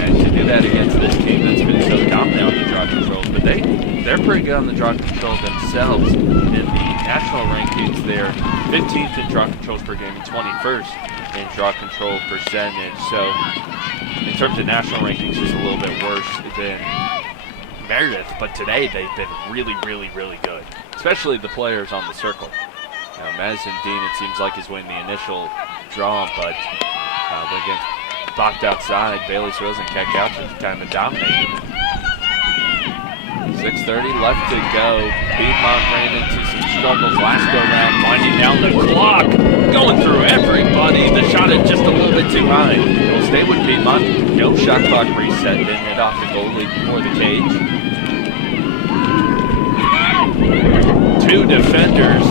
And to do that against this team that's been so dominant on the draw controls, but they're pretty good on the draw control themselves. In the national rankings, they're 15th in draw controls per game and 21st in draw control percentage. So in terms of national rankings, just a little bit worse than Meredith, but today they've been really, really, really good, especially the players on the circle. Madison Dean, it seems like, is winning the initial draw, but when against blocked outside, Bailey Swills and Kat Couch kind of dominating. 6:30 left to go. Piedmont ran into some struggles last go-round, winding down the clock, going through everybody. The shot is just a little bit too high. It'll stay with Piedmont. No shot clock reset, then hit off the goalie before the cage. 2 defenders.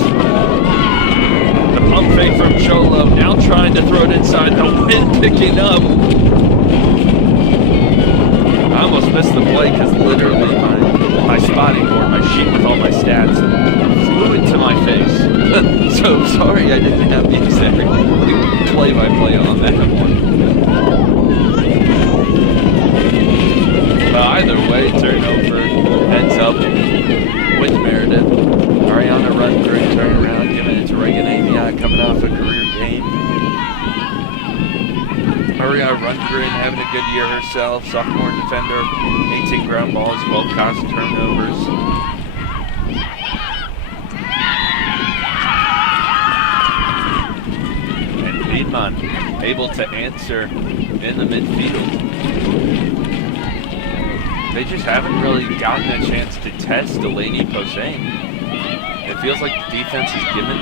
The pump fake from Cholo, now trying to throw it inside. The wind picking up. I almost missed the play because literally my spotting board, my sheet with all my stats, flew into my face. So sorry I didn't have the exact play-by-play on that one. But either way, turnover ends up with Meredith. Ariana Rundgren turn around, giving it to Reagan Amiot, coming off a career game. Ariana Rundgren having a good year herself, sophomore defender, 18 ground balls, 12 constant turnovers. And Piedmont able to answer in the midfield. They just haven't really gotten a chance to test Delaney Posehn. It feels like the defense has given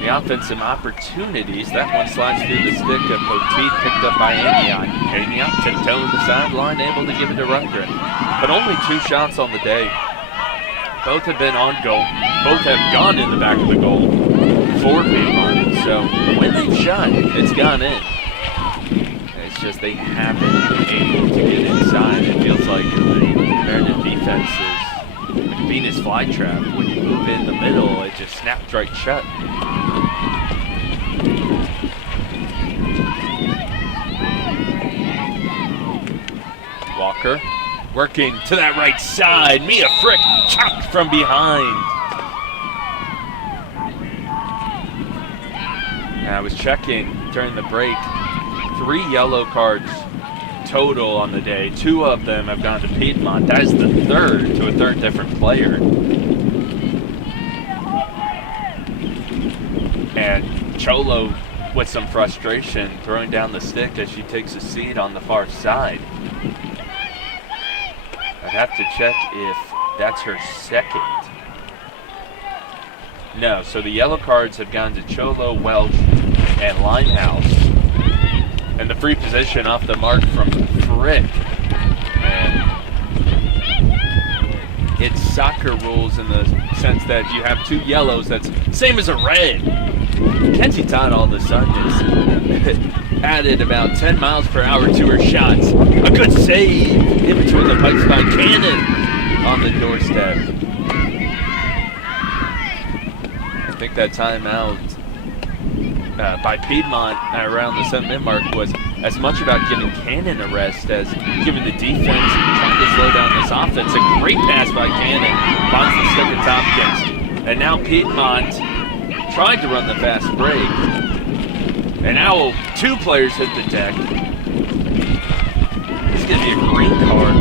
the offense some opportunities. That one slides through the stick of Poteet, picked up by Amiot. Amiot tiptoeing the sideline, able to give it to Rundgren. But only 2 shots on the day. Both have been on goal. Both have gone in the back of the goal for Piedmont. So when they've shot, it's gone in. It's just they haven't been able to get inside. It feels like the Meredith defense is like a Venus flytrap. When you move in the middle, it just snaps right shut. Walker working to that right side. Mia Frick chopped from behind. And I was checking during the break. 3 yellow cards total on the day. 2 of them have gone to Piedmont. That is the 3rd to a 3rd different player. And Cholo with some frustration throwing down the stick as she takes a seat on the far side. I'd have to check if that's her 2nd. No, so the yellow cards have gone to Cholo, Welch, and Limehouse. And the free position off the mark from Frick. And it's soccer rules in the sense that you have 2 yellows, that's same as a red. Kenzie Todd all of a sudden is added about 10 miles per hour to her shots. A good save in between the pipes by Cannon on the doorstep. I think that timeout by Piedmont around the 7-minute mark was as much about giving Cannon a rest as giving the defense and trying to slow down this offense. A great pass by Cannon, finds the stick of Tompkins. And now Piedmont trying to run the fast break. And now 2 players hit the deck. This is going to be a green card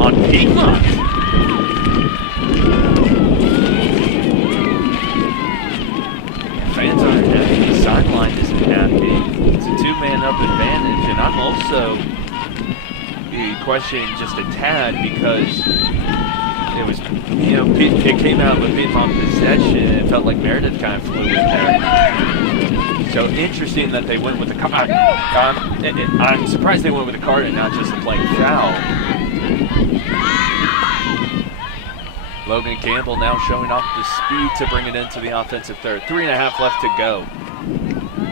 on Piedmont. Fans aren't happy. The sideline isn't happy. It's a 2-man up advantage, and I'm also questioning just a tad because it was, it came out with Piedmont possession. It felt like Meredith kind of flew in there. So interesting that they went with the card. I'm surprised they went with the card and not just a plain foul. Logan Campbell now showing off the speed to bring it into the offensive third. 3.5 left to go.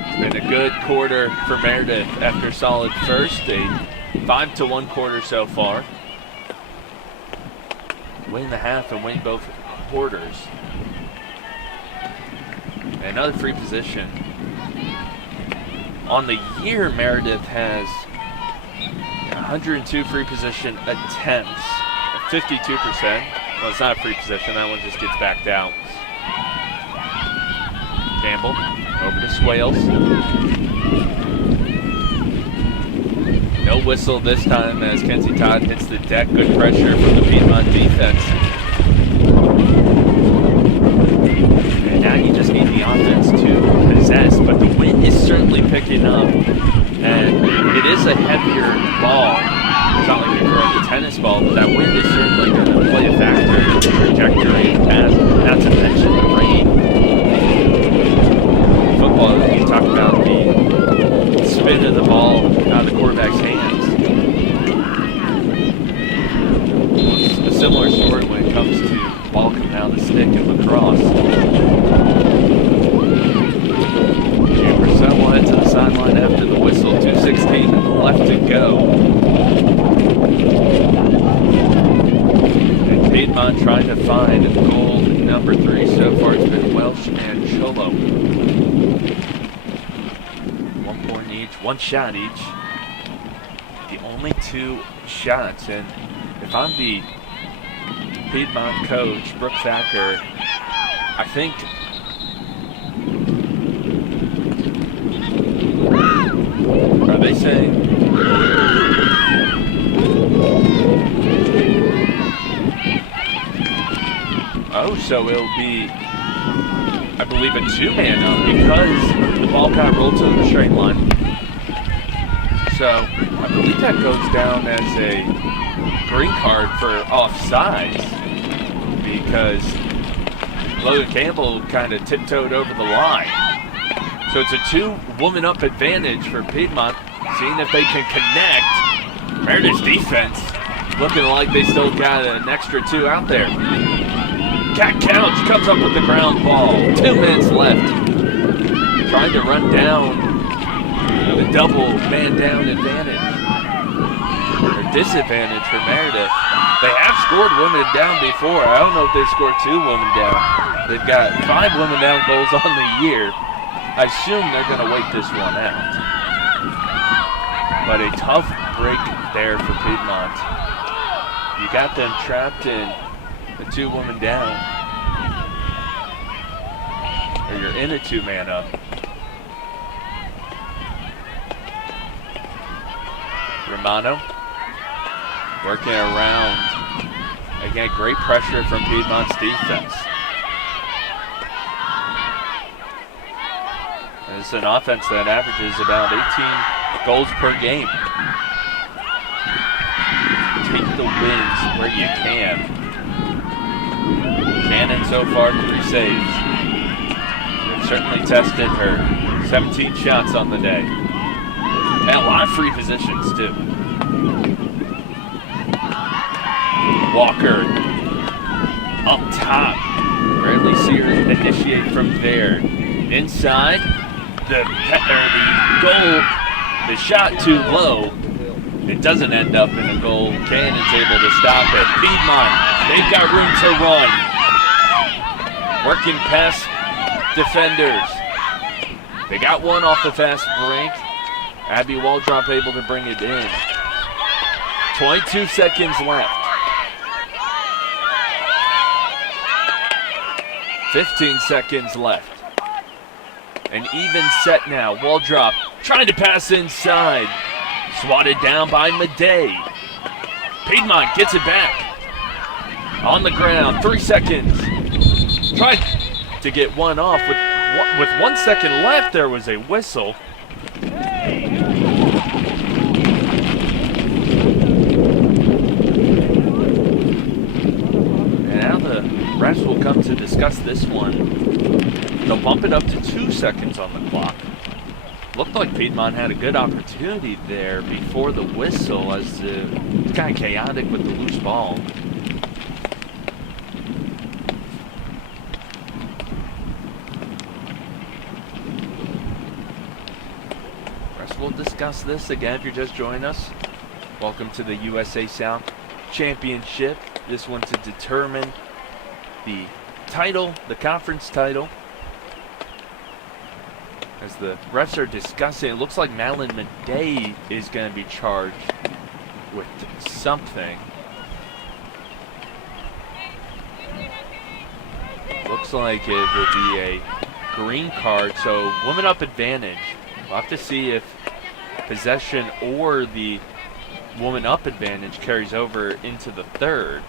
It's been a good quarter for Meredith after a solid first. A 5-1 quarter so far. Win the half and win both quarters. Another free position. On the year, Meredith has 102 free position attempts, 52%. Well, it's not a free position. That one just gets backed out. Campbell over to Swales. No whistle this time as Kenzie Todd hits the deck. Good pressure from the Piedmont defense. And now you just need the offense to possess, but the wind is certainly picking up. And it is a heavier ball. It's not like you're throwing a tennis ball, but that wind is certainly going to play a factor in the trajectory of the pass. Not to mention the rain. Football, you talk about the spin of the ball out of the quarterback's hands. It's a similar story when it comes to ball coming out of the stick in lacrosse. June Purcell will head to the sideline after the whistle. 2:16 left to go. And Piedmont trying to find goal number 3. So far it's been Welsh and Cholo. 1 point each, 1 shot each. The only 2 shots. And if I'm the Piedmont coach, Brooke Thacker, I think are they saying so it'll be, I believe, a 2-man up because the ball kind of rolled to the straight line. So I believe that goes down as a green card for offsides because Logan Campbell kind of tiptoed over the line. So it's a 2-woman up advantage for Piedmont, seeing if they can connect. Meredith's defense looking like they still got an extra 2 out there. Cat Couch comes up with the ground ball. 2 minutes left. Trying to run down the double man down advantage. Or disadvantage for Meredith. They have scored women down before. I don't know if they've scored 2 women down. They've got 5 women down goals on the year. I assume they're going to wait this one out. But a tough break there for Piedmont. You got them trapped in a 2-woman down. Or you're in a 2-man up. Romano working around. Again, great pressure from Piedmont's defense. And it's an offense that averages about 18 goals per game. Take the wins where you can. Cannon so far 3 saves. They've certainly tested her. 17 shots on the day. And a lot of free positions too. Walker up top. Rarely see her initiate from there. Inside, the goal, the shot too low. It doesn't end up in a goal. Cannon's able to stop it. Piedmont, they've got room to run. Working past defenders. They got one off the fast break. Abby Waldrop able to bring it in. 22 seconds left. 15 seconds left. An even set now. Waldrop trying to pass inside. Swatted down by Madej. Piedmont gets it back. On the ground, 3 seconds. Tried to get one off. With 1 second left, there was a whistle. And now the refs will come to discuss this one. They'll bump it up to 2 seconds on the clock. Looked like Piedmont had a good opportunity there before the whistle, as it's kind of chaotic with the loose ball. We'll discuss this again if you're just joining us. Welcome to the USA South Championship. This one to determine the title, the conference title. As the refs are discussing, it looks like Madeline Madej is going to be charged with something. Looks like it will be a green card, so woman up advantage. We'll have to see if possession or the woman up advantage carries over into the third.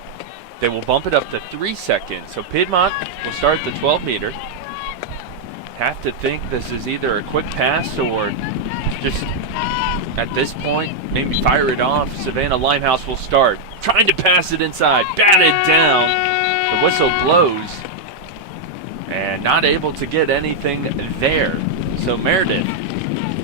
They will bump it up to 3 seconds. So Piedmont will start at the 12 meter. Have to think this is either a quick pass or just at this point maybe fire it off. Savannah Limehouse will start. Trying to pass it inside. Batted down. The whistle blows. And not able to get anything there. So Meredith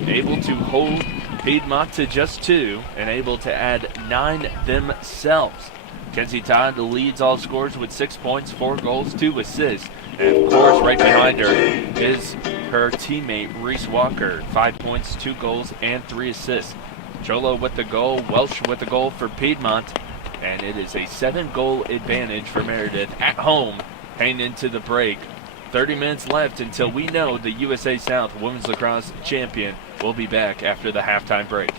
able to hold Piedmont to just 2 and able to add 9 themselves. Kenzie Todd leads all scores with 6 points, 4 goals, 2 assists. And of course, right behind her is her teammate Reese Walker. 5 points, 2 goals, and 3 assists. Cholo with the goal, Welsh with the goal for Piedmont. And it is a 7-goal advantage for Meredith at home heading into the break. 30 minutes left until we know the USA South Women's Lacrosse Champion will be back after the halftime break.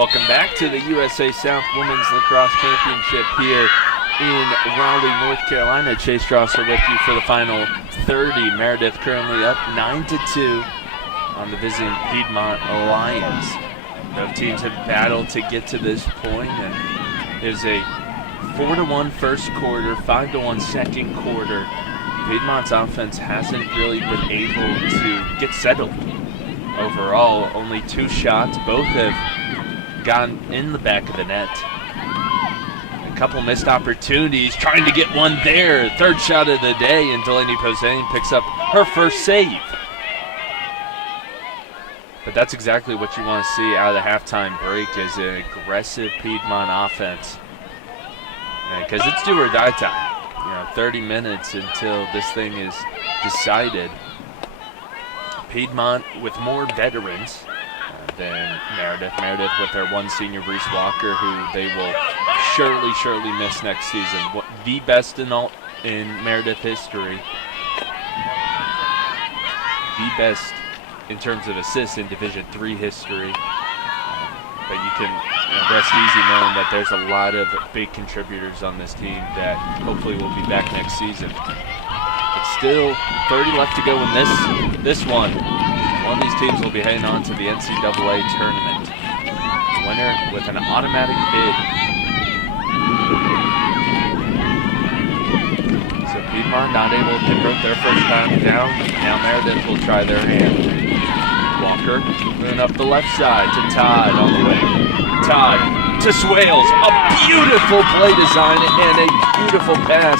Welcome back to the USA South Women's Lacrosse Championship here in Raleigh, North Carolina. Chase Strasser with you for the final 30. Meredith currently up 9-2 on the visiting Piedmont Lions. Both teams have battled to get to this point, and it was a 4-1 first quarter, 5-1 second quarter. Piedmont's offense hasn't really been able to get settled. Overall, only 2 shots. Both have gone in the back of the net. A couple missed opportunities, trying to get one there. Third shot of the day, and Delaney Posehn picks up her first save. But that's exactly what you want to see out of the halftime break, is an aggressive Piedmont offense. Because it's do or die time. 30 minutes until this thing is decided. Piedmont with more veterans than Meredith. Meredith with their one senior, Reese Walker, who they will surely miss next season. The best in Meredith history. The best in terms of assists in Division III history. But you can rest easy knowing that there's a lot of big contributors on this team that hopefully will be back next season. But still, 30 left to go in this one. One of these teams will be heading on to the NCAA tournament. Winner with an automatic bid. So Piedmont not able to convert their first time down. Now Meredith will try their hand. Walker moving up the left side to Todd on the wing. Todd to Swales. A beautiful play design and a beautiful pass.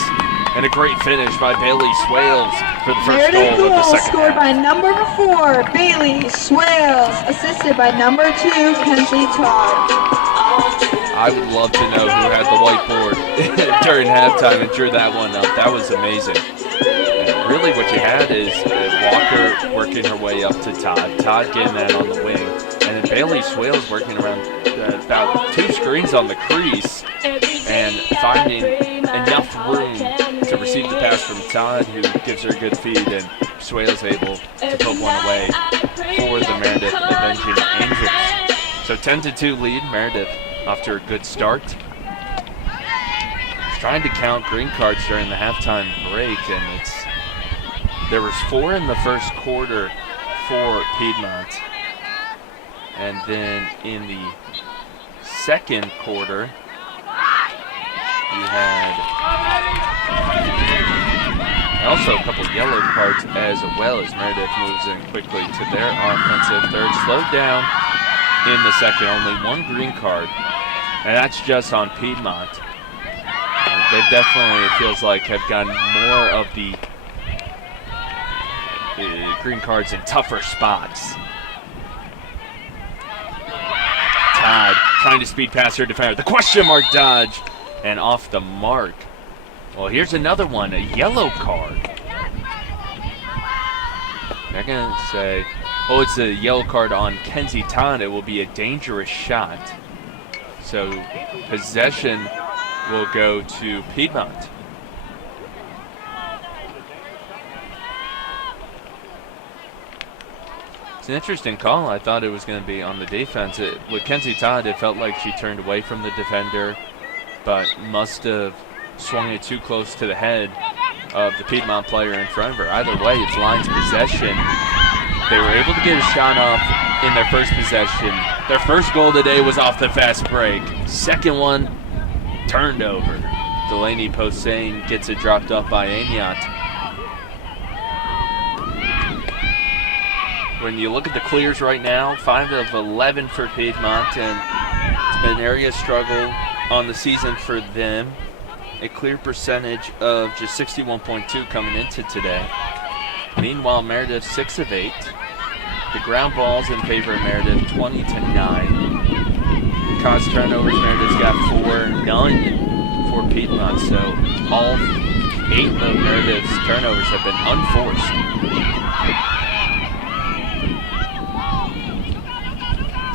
And a great finish by Bailey Swales for the first Meredith goal of the second scored half. by number 4, Bailey Swales, assisted by number 2, Kenzie Todd. I would love to know who had the whiteboard during halftime and drew that one up. That was amazing. And really what you had is Walker working her way up to Todd. Todd getting that on the wing. And then Bailey Swales working around about 2 screens on the crease and finding enough room to receive the pass from Todd, who gives her a good feed, and Swales able to put one away for the Meredith Avenging Angels. So 10-2 lead. Meredith off to a good start. Trying to count green cards during the halftime break, and there was 4 in the first quarter for Piedmont. And then in the second quarter, you had also a couple yellow cards as well, as Meredith moves in quickly to their offensive third. Slowed down in the second, only 1 green card, and that's just on Piedmont. They definitely, it feels like, have gotten more of the green cards in tougher spots. Todd trying to speed past her defender. The question mark dodge and off the mark. Well, here's another one, a yellow card. They're going to say, oh, it's a yellow card on Kenzie Todd. It will be a dangerous shot. So possession will go to Piedmont. It's an interesting call. I thought it was going to be on the defense. With Kenzie Todd, it felt like she turned away from the defender, but must have swung it too close to the head of the Piedmont player in front of her. Either way, it's Lions possession. They were able to get a shot off in their first possession. Their first goal today was off the fast break. Second one, turned over. Delaney Posehn gets it dropped off by Amiot. When you look at the clears right now, 5 of 11 for Piedmont, and it's been an area of struggle on the season for them. A clear percentage of just 61.2 coming into today. Meanwhile, Meredith 6 of 8. The ground balls in favor of Meredith, 20-9. Caused turnovers, Meredith's got 4, none for Piedmont. So all 8 of Meredith's turnovers have been unforced.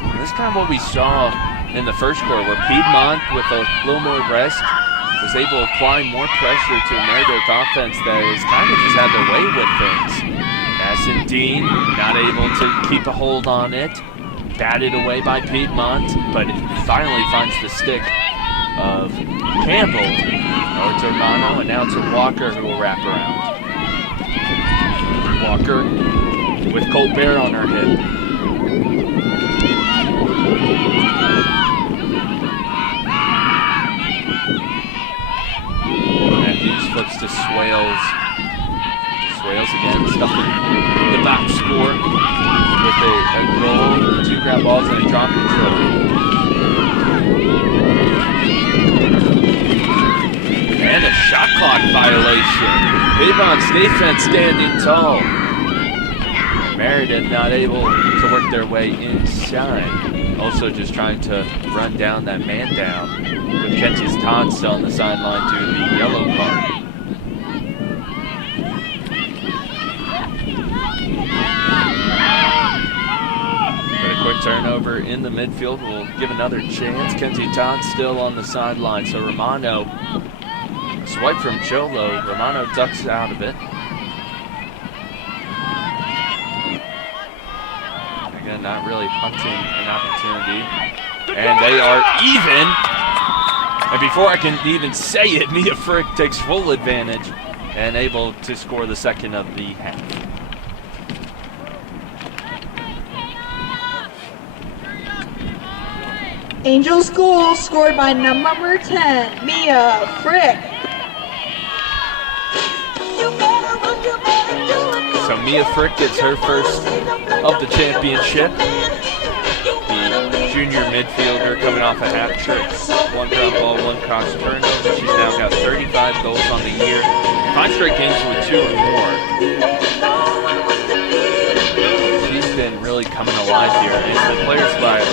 And this is kind of what we saw in the first quarter, where Piedmont, with a little more rest, was able to apply more pressure to a Meredith offense that has kind of just had their way with things. Madison Dean not able to keep a hold on it. batted away by Piedmont, but it finally finds the stick of Campbell. Oh, it's Romano, and now it's Walker who will wrap around. Walker with Colbert on her hip. Matthews flips to Swales. Swales again, stuffing the back score with a goal, 2 grab balls, and a drop control. And a shot clock violation. Piedmont's defense standing tall. Meredith not able to work their way inside. Also just trying to run down that man down with Kenzie Todd still on the sideline to the yellow card. But a quick turnover in the midfield will give another chance. Kenzie Todd still on the sideline, so Romano, a swipe from Cholo. Romano ducks out of it. Again, not really hunting an opportunity. And they are even. And before I can even say it, Mia Frick takes full advantage and able to score the second of the half. Angels goal scored by number 10, Mia Frick. So Mia Frick gets her first of the championship. The junior midfielder coming off a hat trick. 1 ground ball, 1 cross turnover. She's now got 35 goals on the year. 5 straight games with 2 or more. She's been really coming alive here. And the players like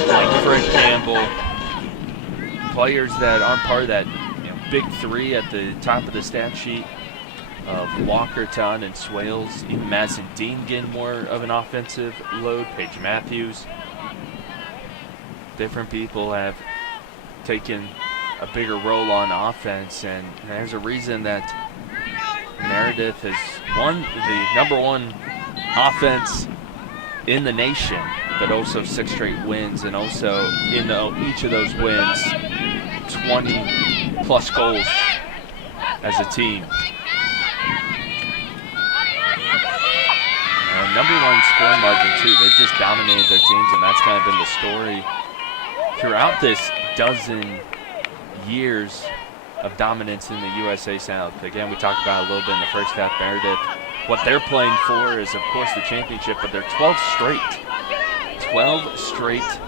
Frick, Campbell, players that aren't part of that big 3 at the top of the stat sheet of Walker, Ton, and Swales. Even Madison Dean getting more of an offensive load. Paige Matthews. Different people have taken a bigger role on offense, and there's a reason that Meredith has won the +1 offense in the nation, but also 6 straight wins, and also in each of those wins, 20+ goals as a team. And #1 scoring margin too. They've just dominated their teams, and that's kind of been the story throughout this dozen years of dominance in the USA South. Again, we talked about it a little bit in the first half. Meredith, what they're playing for is, of course, the championship, but they're 12 straight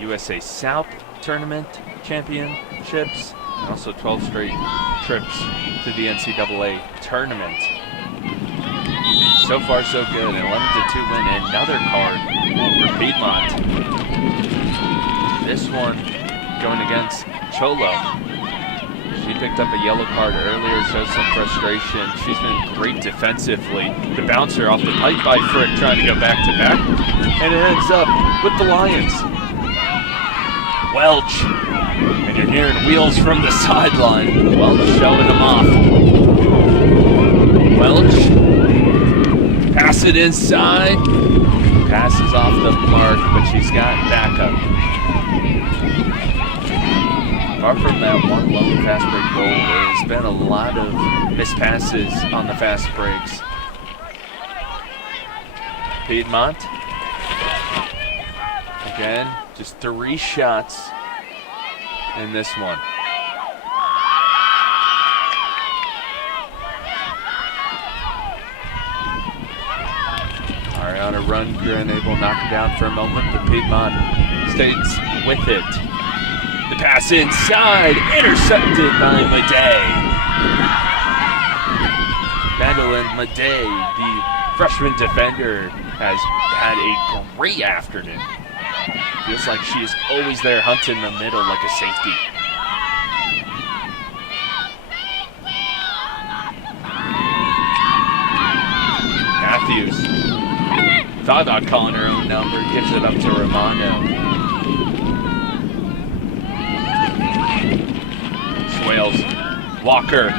USA South tournament championships, and also 12 straight trips to the NCAA tournament. So far, so good. An 11-2 win. Another card for Piedmont. This one going against Cholo. She picked up a yellow card earlier, shows some frustration. She's been great defensively. The bouncer off the pipe by Frick, trying to go back-to-back. And it ends up with the Lions. Welch. And you're hearing wheels from the sideline. Welch showing them off. Welch. Pass it inside. Passes off the mark, but she's got backup. Apart from that one lone fast break goal, there's been a lot of missed passes on the fast breaks. Piedmont. Again, just 3 shots in this one. Ariana Rundgren able to knock it down for a moment, but Piedmont stays with it. The pass inside, intercepted by Madej. Madeline Madej, the freshman defender, has had a great afternoon. Feels like she is always there hunting the middle like a safety. Matthews. Thought about calling her own number, gives it up to Romano. Swales, Walker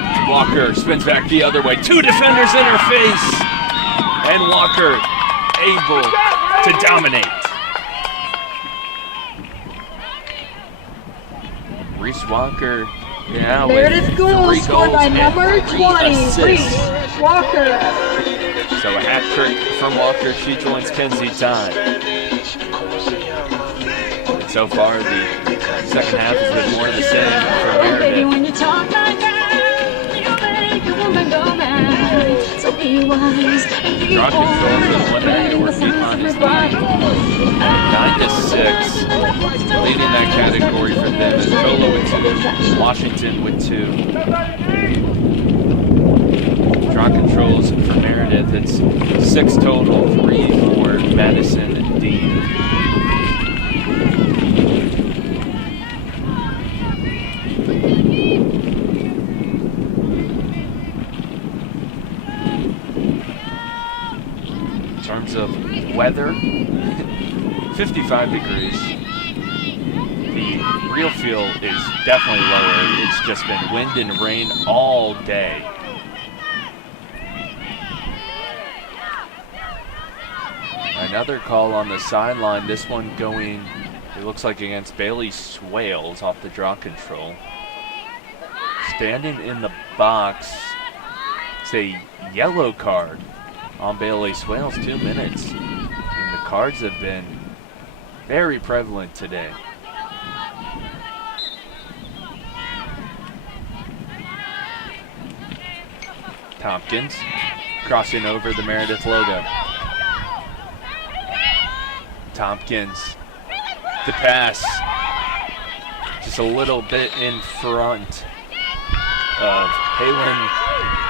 spins back the other way. 2 defenders in her face. And Walker able to dominate. Reese Walker now Meredith with Gould 3 scored goals by and number 3 20, assists. Reese Walker. So a hat trick from Walker. She joins Kenzie Todd. And so far, the second half has been more of the same for Baby, Meredith. when you talk like that, you make a woman go mad. So be wise and be Draw control for the wise. winner, where Piedmont is leading at 9-6. Leading that category for them is Cholo with 2, Washington with 2. Draw controls for Meredith, it's 6 total, 3 for Madison and Dean. In terms of weather, 55 degrees. The real feel is definitely lower. It's just been wind and rain all day. Another call on the sideline, this one going, it looks like against Bailey Swales off the draw control. Standing in the box, it's a yellow card on Bailey Swales, 2 minutes. And the cards have been very prevalent today. Tompkins crossing over the Meredith logo. Tompkins, the pass, just a little bit in front of Halen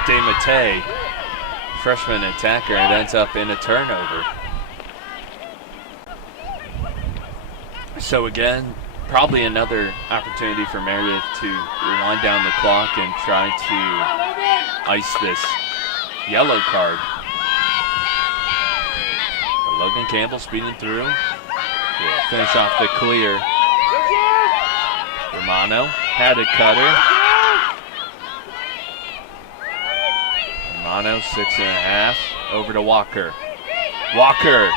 DeMatte, freshman attacker, and ends up in a turnover. So again, probably another opportunity for Meredith to rewind down the clock and try to ice this yellow card. Logan Campbell speeding through. Will finish off the clear. Romano had a cutter. Romano 6.5. Over to Walker. Walker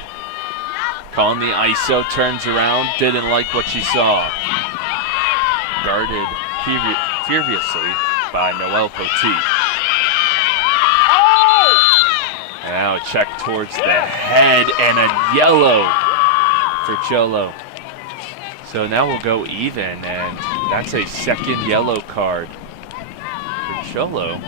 calling the ISO, turns around, didn't like what she saw. Guarded furiously by Noelle Poteet. Now a check towards the head and a yellow for Cholo. So now we'll go even, and that's a second yellow card for Cholo.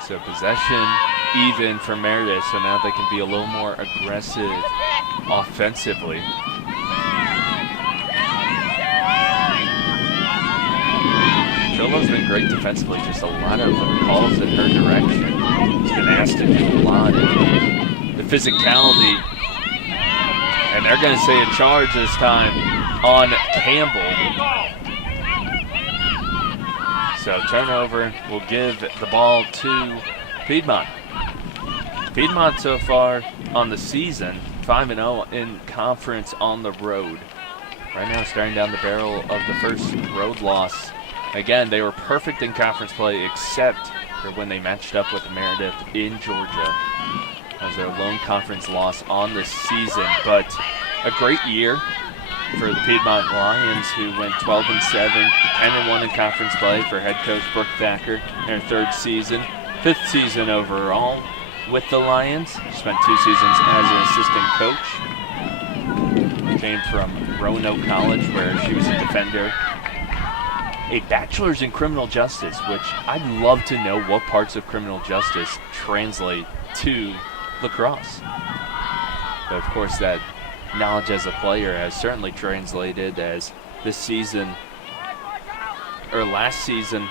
So possession even for Meredith, so now they can be a little more aggressive offensively. Cholo's been great defensively, just a lot of calls in her direction. He's been asked to do a lot. The physicality, and they're going to say a charge this time on Campbell. So turnover will give the ball to Piedmont. Piedmont so far on the season, 5-0 in conference on the road. Right now staring down the barrel of the first road loss. Again, they were perfect in conference play except for when they matched up with Meredith in Georgia as their lone conference loss on the season. But a great year for the Piedmont Lions, who went 12-7, 10-1 in conference play for head coach Brooke Thacker in her 3rd season, 5th season overall with the Lions. Spent 2 seasons as an assistant coach. Came from Roanoke College, where she was a defender. A bachelor's in criminal justice, which I'd love to know what parts of criminal justice translate to lacrosse. But of course, that knowledge as a player has certainly translated, as this season, or last season,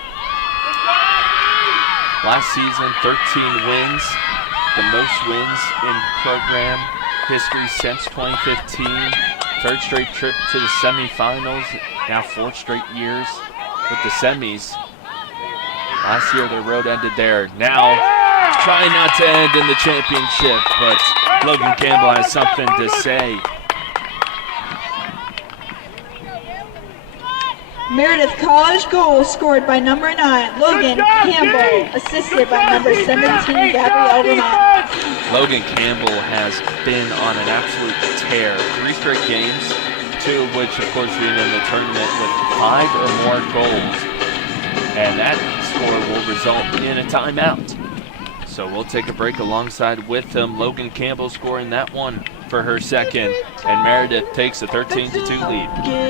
13 wins, the most wins in program history since 2015, 3rd straight trip to the semifinals, now 4 straight years with the semis. Last year their road ended there. Now trying not to end in the championship, but Logan Campbell has something to say. Meredith College goal scored by number 9, Logan Campbell, assisted by number 17, Gabrielle Vermont. Logan Campbell has been on an absolute tear. 3 straight games, 2 of which, of course, being in the tournament with 5 or more goals. And that score will result in a timeout. So we'll take a break alongside with them. Logan Campbell scoring that one for her second. And Meredith takes a 13-2 lead.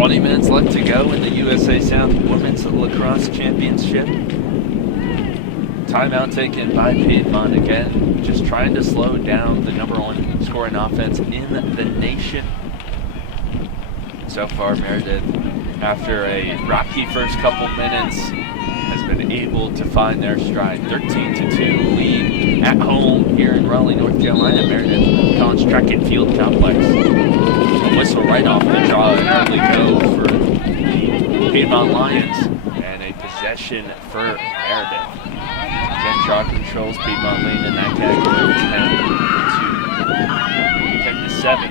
Minutes left to go in the USA South Women's Lacrosse Championship. Timeout taken by Piedmont again, just trying to slow down the #1 scoring offense in the nation. So far, Meredith, after a rocky first couple minutes, has been able to find their stride. 13-2 lead at home here in Raleigh, North Carolina. Meredith College Track and Field Complex. A whistle right off the draw, an early go for the Piedmont Lions, and a possession for Meredith. Again, draw controls, Piedmont lead in that category, 10-7.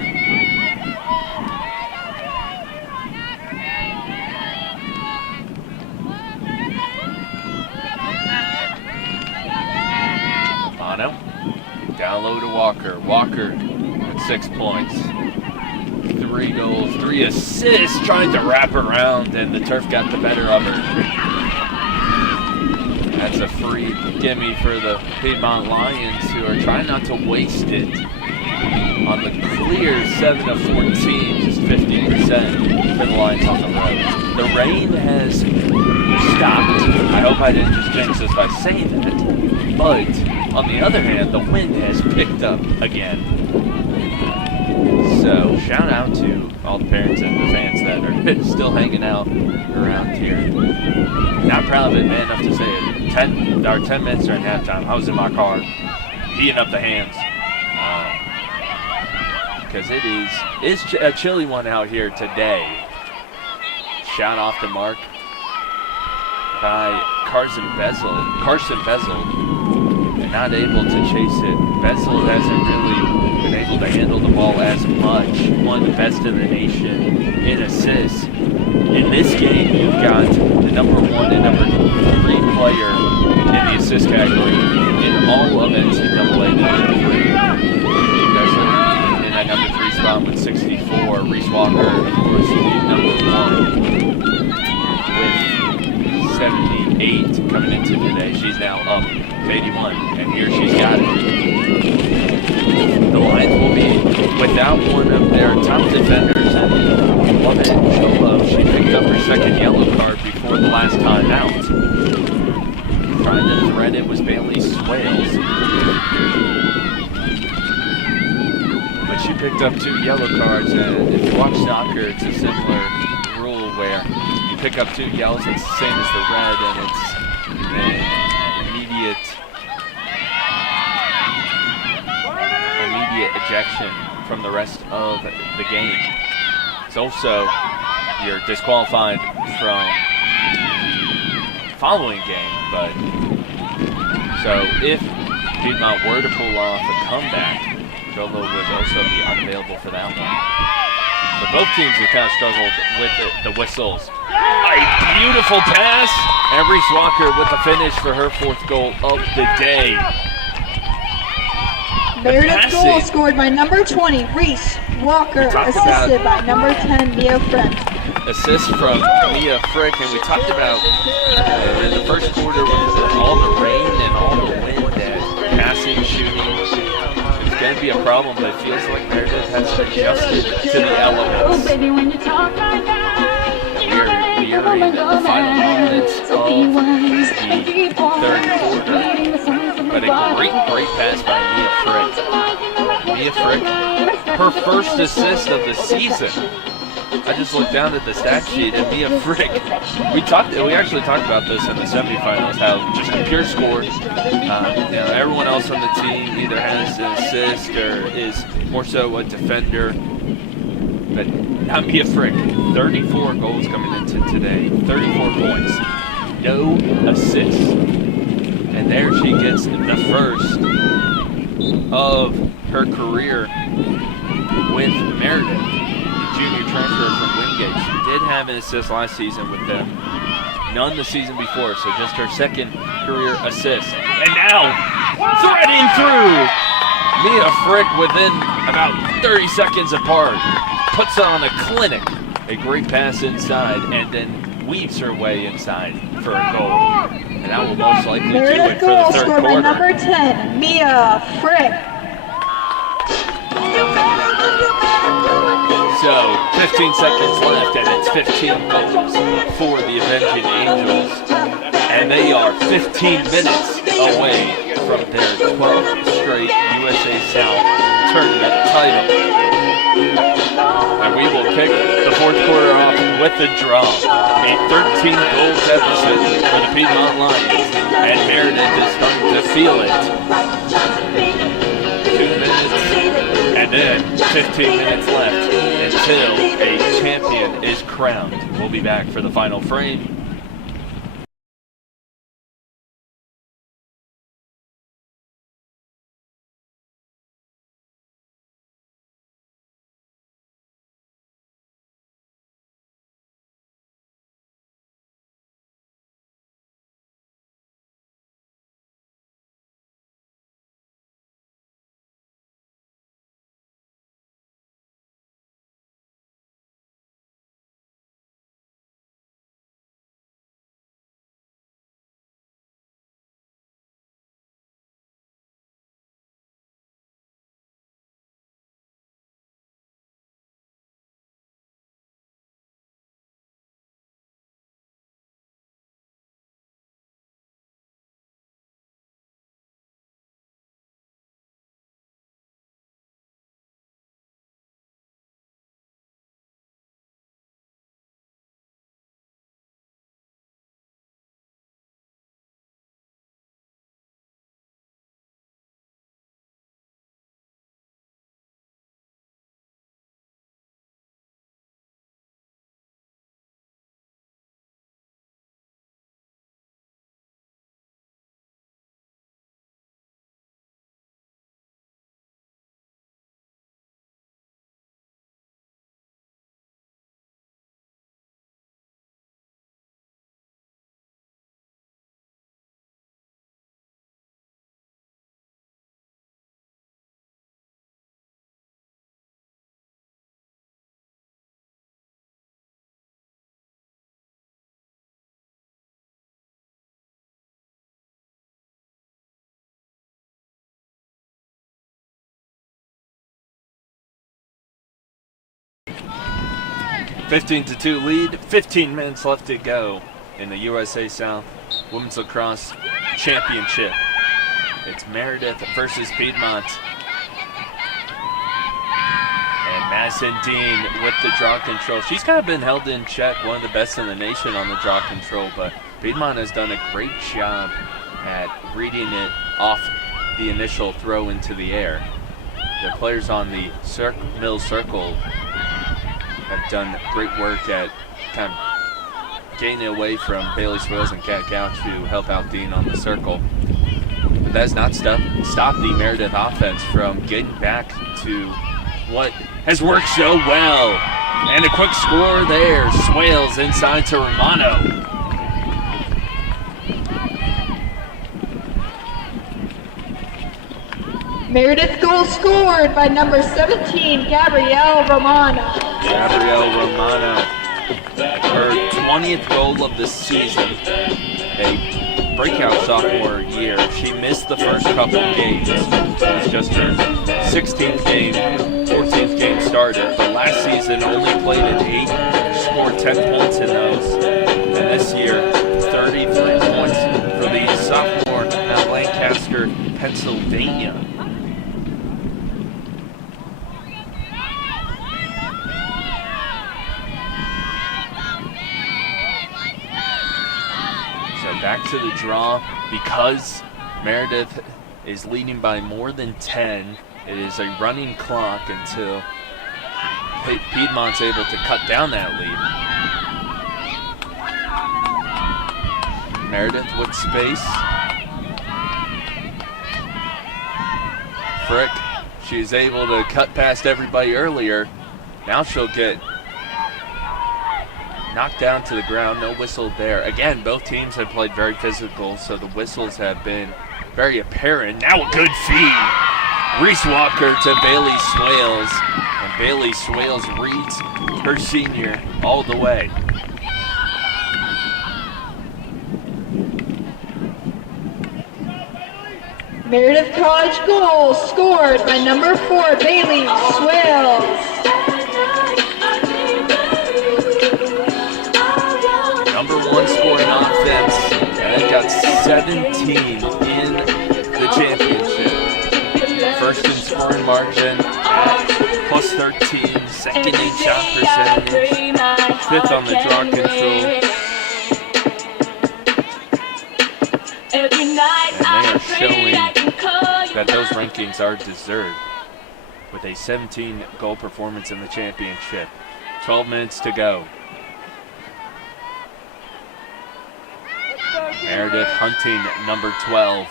Bono, down low to Walker. Walker with 6 points. 3 goals, 3 assists, trying to wrap around, and the turf got the better of her. That's a free gimme for the Piedmont Lions, who are trying not to waste it on the clear 7 of 14, just 50% for the Lions on the road. The rain has stopped. I hope I didn't just jinx this by saying that, but on the other hand, the wind has picked up again. So shout out to all the parents and the fans that are still hanging out around here. Not proud of it, man, enough to say it. 10 minutes during halftime, I was in my car, heating up the hands. Because it's a chilly one out here today. Shout off to Mark by Carson Bezel, and not able to chase it. Bezel hasn't really been able to handle the ball as much. One of the best in the nation in assists. In this game, you've got the number 1 and number 3 player in the assist category in all of NCAA Division III. In that number 3 spot with 64. Reese Walker, of course, the number 1 with 78 coming into today. She's now up to 81, and here she's got it. The Lions will be without one of their top defenders, and Lovett Cholo. She picked up her second yellow card before the last time out. Trying to thread it was Bailey Swales. But she picked up 2 yellow cards, and if you watch soccer, it's a similar rule where you pick up 2 yellows, it's the same as the red, and it's an immediate ejection from the rest of the game. It's also, you're disqualified from following game, but so if Piedmont were to pull off a comeback, Jolo would also be unavailable for that one. But both teams have kind of struggled with the whistles. A beautiful pass, and Reese Walker with the finish for her 4th goal of the day. Meredith's goal scored by number 20, Reese Walker, assisted by number 10, Mia Frick. Assist from Mia Frick, and we talked about in the first quarter with all the rain and all the wind and passing, shooting. It's going to be a problem, but it feels like Meredith has adjusted to the elements. We are in the final moments of the 3rd quarter. But a great pass by Mia Frick. Mia Frick, her first assist of the season. I just looked down at the stat sheet, and Mia Frick, we actually talked about this in the semifinals, how just a pure score. Everyone else on the team either has an assist or is more so a defender. But not Mia Frick. 34 goals coming into today, 34 points, no assists. And there she gets the first of her career with Meredith, the junior transfer from Wingate. She did have an assist last season with them, none the season before, so just her 2nd career assist. And now, threading through, Mia Frick within about 30 seconds apart, puts on a clinic, a great pass inside, and then weaves her way inside for a goal. And that will most likely do it for the 3rd scored quarter. by number 10, Mia Frick. So, 15 seconds left, and it's 15 goals for the Avenging Angels. And they are 15 minutes away from their 12th straight USA South tournament title. And we will kick the 4th quarter off with the draw. A 13-goal deficit for the Piedmont Lions, and Meredith is starting to feel it. 2 minutes, and then 15 minutes left until a champion is crowned. We'll be back for the final frame. 15-2 lead, 15 minutes left to go in the USA South Women's Lacrosse Championship. It's Meredith versus Piedmont. And Madison Dean with the draw control. She's kind of been held in check, one of the best in the nation on the draw control, but Piedmont has done a great job at reading it off the initial throw into the air. The players on the middle circle have done great work at kind of getting it away from Bailey Swales and Kat Gouch to help out Dean on the circle. But that has not stopped the Meredith offense from getting back to what has worked so well. And a quick score there. Swales inside to Romano. Meredith goal scored by number 17, Gabrielle Romano. Gabrielle Romano, her 20th goal of the season, a breakout sophomore year. She missed the first couple games. It was just her 16th game, 14th game started, but last season only played in 8, scored 10 points in those. And this year, 33 points for the sophomore at Lancaster, Pennsylvania. Back to the draw because Meredith is leading by more than 10. It is a running clock until Piedmont's able to cut down that lead. Meredith with space. Frick, she's able to cut past everybody earlier. Now she'll get knocked down to the ground, no whistle there. Again, both teams have played very physical, so the whistles have been very apparent. Now a good feed. Reese Walker to Bailey Swales, and Bailey Swales reads her senior all the way. Meredith College goal scored by number 4, Bailey Swales. Number 1 scoring offense, and it got 17 in the championship. First in scoring margin, plus 13, second in shot percentage, 5th on the draw control. And they are showing that those rankings are deserved with a 17 goal performance in the championship. 12 minutes to go. Meredith hunting number 12,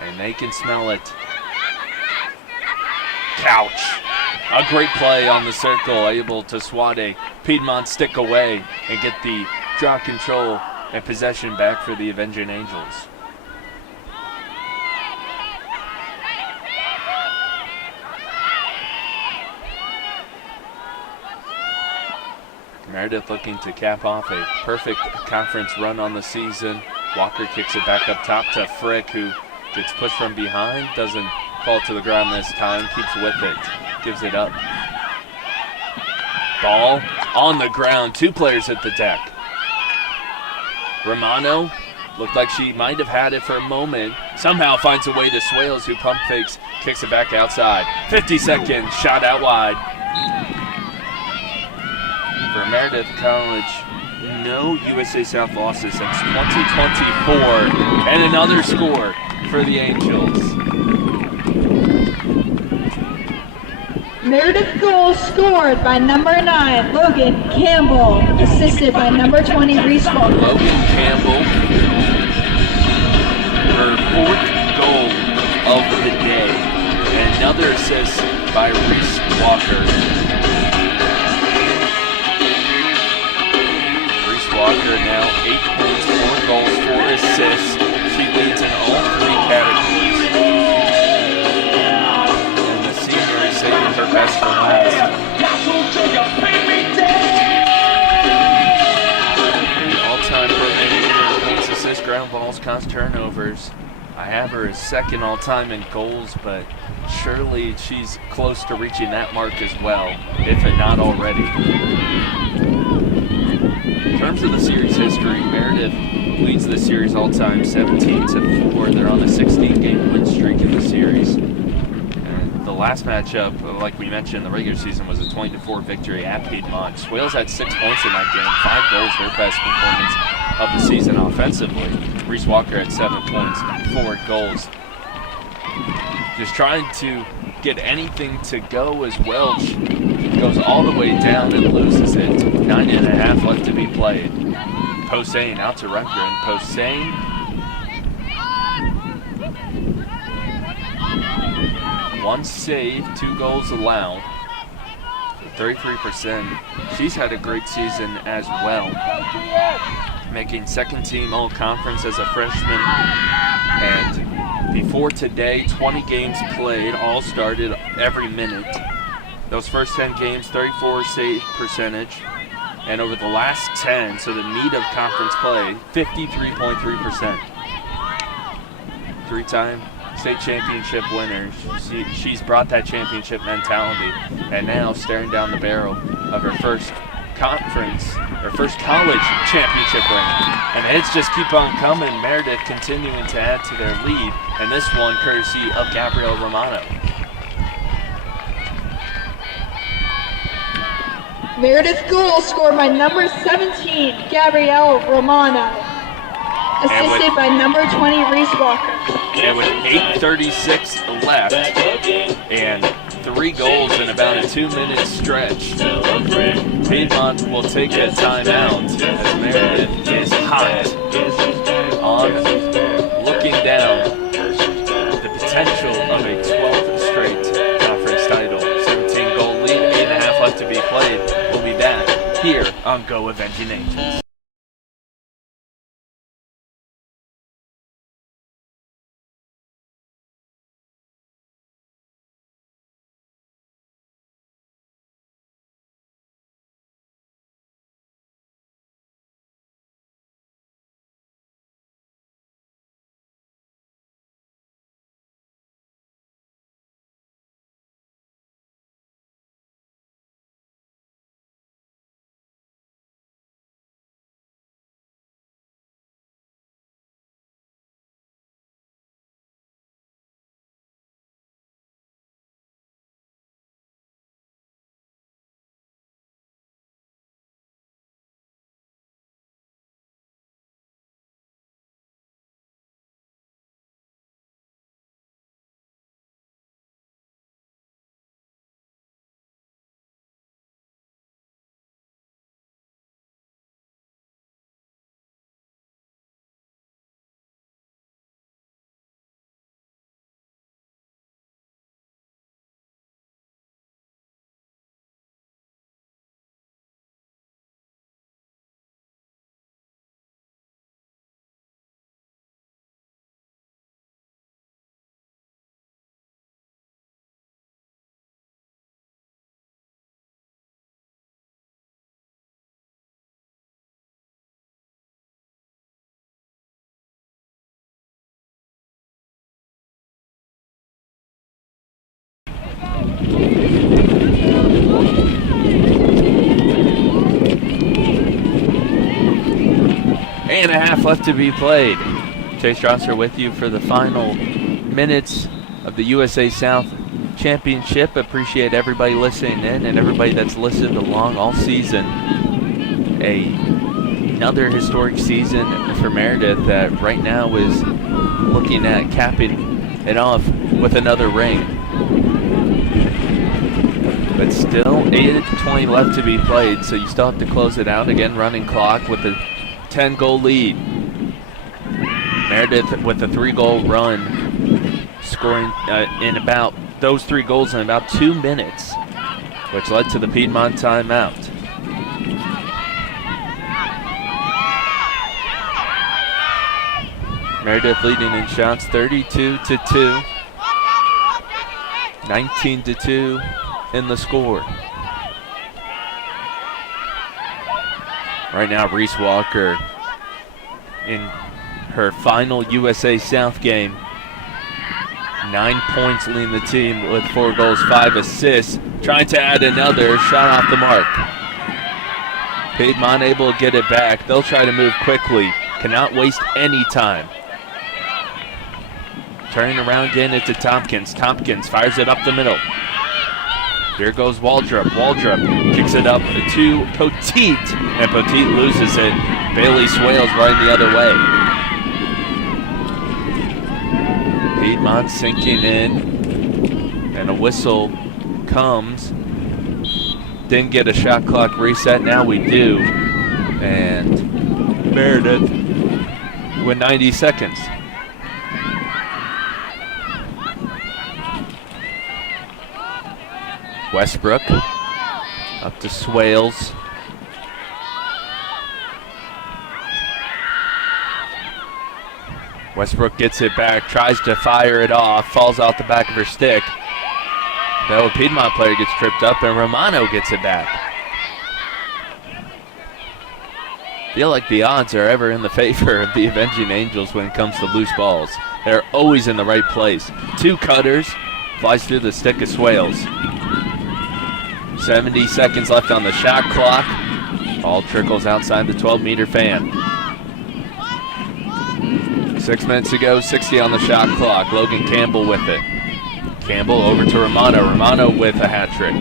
and they can smell it. Couch, a great play on the circle, able to swat a Piedmont stick away and get the draw control and possession back for the Avenging Angels. Meredith looking to cap off a perfect conference run on the season. Walker kicks it back up top to Frick, who gets pushed from behind, doesn't fall to the ground this time, keeps with it, gives it up. Ball on the ground, 2 players at the deck. Romano looked like she might have had it for a moment, somehow finds a way to Swales, who pump fakes, kicks it back outside. 50 seconds, shot out wide. For Meredith College, no USA South losses since 2024, and another score for the Angels. Meredith goal scored by number 9, Logan Campbell, assisted by number 20, Reese Walker. Logan Campbell, her 4th goal of the day, and another assist by Reese Walker. Walker now 8 points, 4 goals, 4 assists. She leads in all 3 categories. And the senior is saving her best for last. The all-time program leader in points, assists, ground balls, caused turnovers. I have her as 2nd all-time in goals, but surely she's close to reaching that mark as well, if not already. series all-time, 17-4. They're on a 16-game win streak in the series. And the last matchup, like we mentioned, the regular season was a 20-4 victory at Piedmont. Swales had 6 points in that game, 5 goals, their best performance of the season offensively. Reese Walker had 7 points, 4 goals. Just trying to get anything to go as Welch goes all the way down and loses it. 9.5 left to be played. Posehn out to Rundgren. Posehn one save, 2 goals allowed. 33%. She's had a great season as well. Making second team All-Conference as a freshman. And before today, 20 games played, all started every minute. Those first 10 games, 34 save percentage. And over the last 10, so the meat of conference play, 53.3%. 3-time state championship winner. She's brought that championship mentality, and now staring down the barrel of her first conference, her first college championship ring. And the hits just keep on coming. Meredith continuing to add to their lead, and this one courtesy of Gabrielle Romano. Meredith goal scored by number 17, Gabrielle Romano. Assisted by number 20, Reese Walker. And with 8:36 left and 3 goals in about a 2-minute stretch, Piedmont will take a timeout as Meredith is hot on looking down the potential of a 12th straight conference title. 17-goal lead, 8.5 left to be played. We'll be back here on Go Avenging Angels. Eight and a half left to be played. Chase Strasser with you for the final minutes of the USA South Championship. Appreciate everybody listening in and everybody that's listened along all season. Another historic season for Meredith that right now is looking at capping it off with another ring. But still 8:20 left to be played, so you still have to close it out. Again, running clock with a 10-goal lead. Meredith with a 3-goal run, scoring in about those 3 goals in about 2 minutes, which led to the Piedmont timeout. Meredith leading in shots 32-2, 19-2 in the score. Right now, Reese Walker in her final USA South game. 9 points leading the team with 4 goals, 5 assists. Trying to add another shot off the mark. Piedmont able to get it back. They'll try to move quickly. Cannot waste any time. Turning around again into Tompkins. Tompkins fires it up the middle. Here goes Waldrop. Waldrop kicks it up to Poteet, and Poteet loses it. Bailey Swales running the other way. Piedmont sinking in, and a whistle comes. Didn't get a shot clock reset, now we do. And Meredith with 90 seconds. Westbrook up to Swales. Westbrook gets it back, tries to fire it off, falls out the back of her stick. Though a Piedmont player gets tripped up and Romano gets it back. Feel like the odds are ever in the favor of the Avenging Angels when it comes to loose balls. They're always in the right place. 2 cutters, flies through the stick of Swales. 70 seconds left on the shot clock. Ball trickles outside the 12-meter fan. 6 minutes to go, 60 on the shot clock. Logan Campbell with it. Campbell over to Romano. Romano with a hat trick.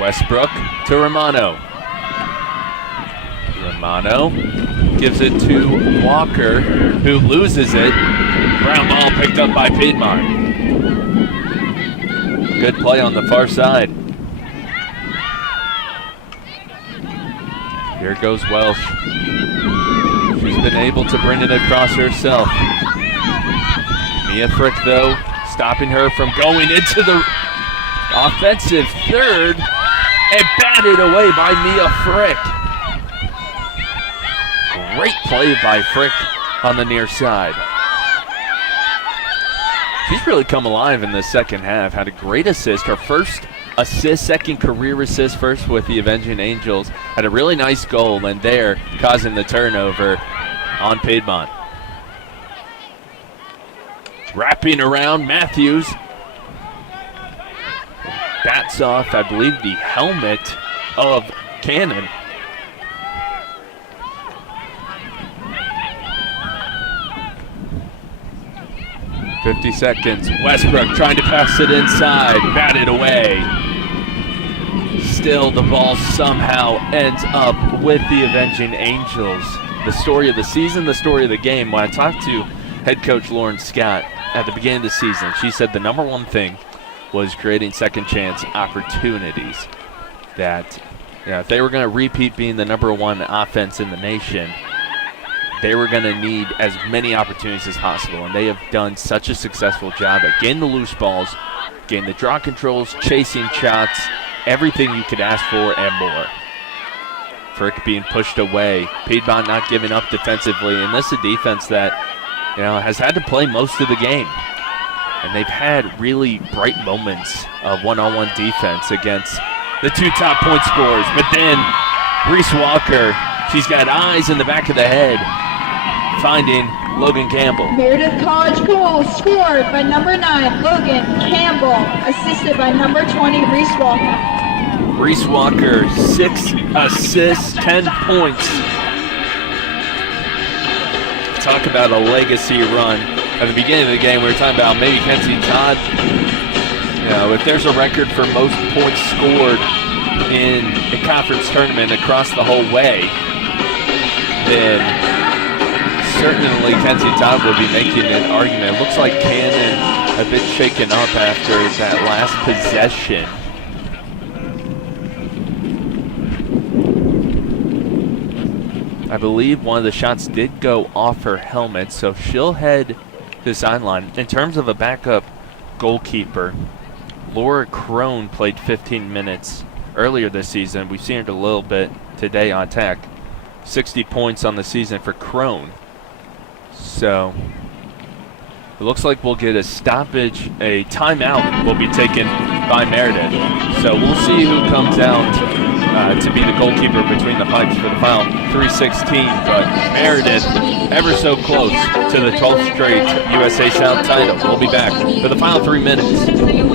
Westbrook to Romano. Romano gives it to Walker, who loses it. Ground ball picked up by Piedmont. Good play on the far side. Here goes Welsh. She's been able to bring it across herself. Mia Frick, though, stopping her from going into the offensive third, and batted away by Mia Frick. Great play by Frick on the near side. She's really come alive in the second half. Had a great assist. Her first assist, second career assist, first with the Avenging Angels. Had a really nice goal, and there causing the turnover on Piedmont. Wrapping around Matthews. Bats off, I believe, the helmet of Cannon. .50 seconds. Westbrook trying to pass it inside. Batted away. Still, the ball somehow ends up with the Avenging Angels. The story of the season, the story of the game. When I talked to head coach Lauren Scott at the beginning of the season, she said the number one thing was creating second chance opportunities. That, if they were going to repeat being the number one offense in the nation, they were going to need as many opportunities as possible, and they have done such a successful job at getting the loose balls, getting the draw controls, chasing shots, everything you could ask for and more. Frick being pushed away, Piedmont not giving up defensively, and this is a defense that has had to play most of the game. And they've had really bright moments of one-on-one defense against the 2 top point scorers. But then Reese Walker, she's got eyes in the back of the head, finding Logan Campbell. Meredith College goal scored by number 9, Logan Campbell, assisted by number 20, Reese Walker. Reese Walker, 6 assists, 10 points. Talk about a legacy run. At the beginning of the game, we were talking about maybe Kenzie Todd. If there's a record for most points scored in a conference tournament across the whole way, then certainly Kenzie Todd will be making an argument. It looks like Cannon a bit shaken up after that last possession. I believe one of the shots did go off her helmet, so she'll head to the sideline. In terms of a backup goalkeeper, Laura Crone played 15 minutes earlier this season. We've seen her a little bit today on Tech. 60 points on the season for Crone. So it looks like we'll get a stoppage, a timeout will be taken by Meredith. So we'll see who comes out to be the goalkeeper between the pipes for the final 3:16. But Meredith, ever so close to the 12th straight USA South title. We'll be back for the final 3 minutes.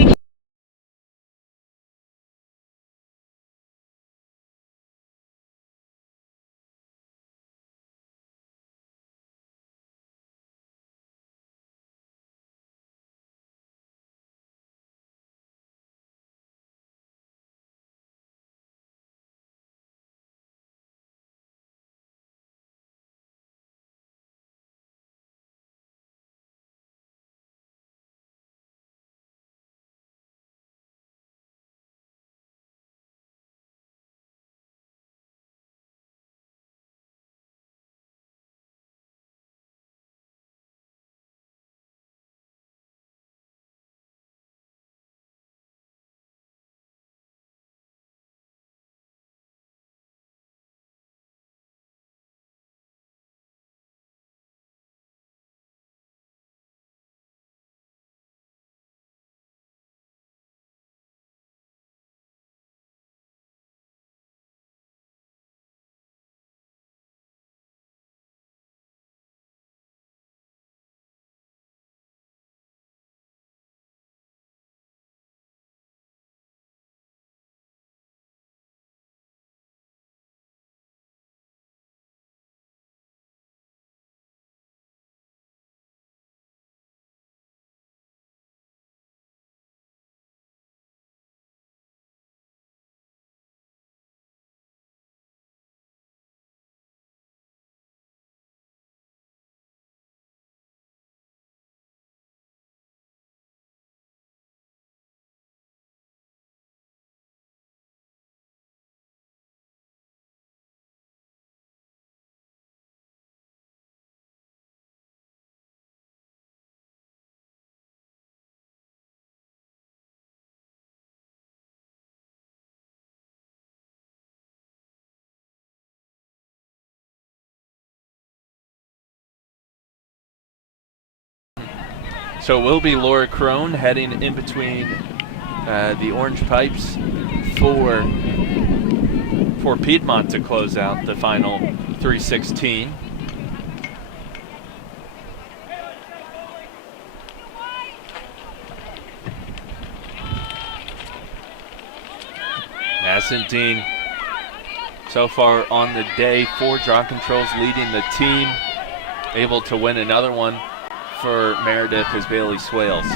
So it will be Laura Crone heading in between the orange pipes for Piedmont to close out the final 3:16. Dean, so far on the day, 4 draw controls leading the team, able to win another one for Meredith is Bailey Swales.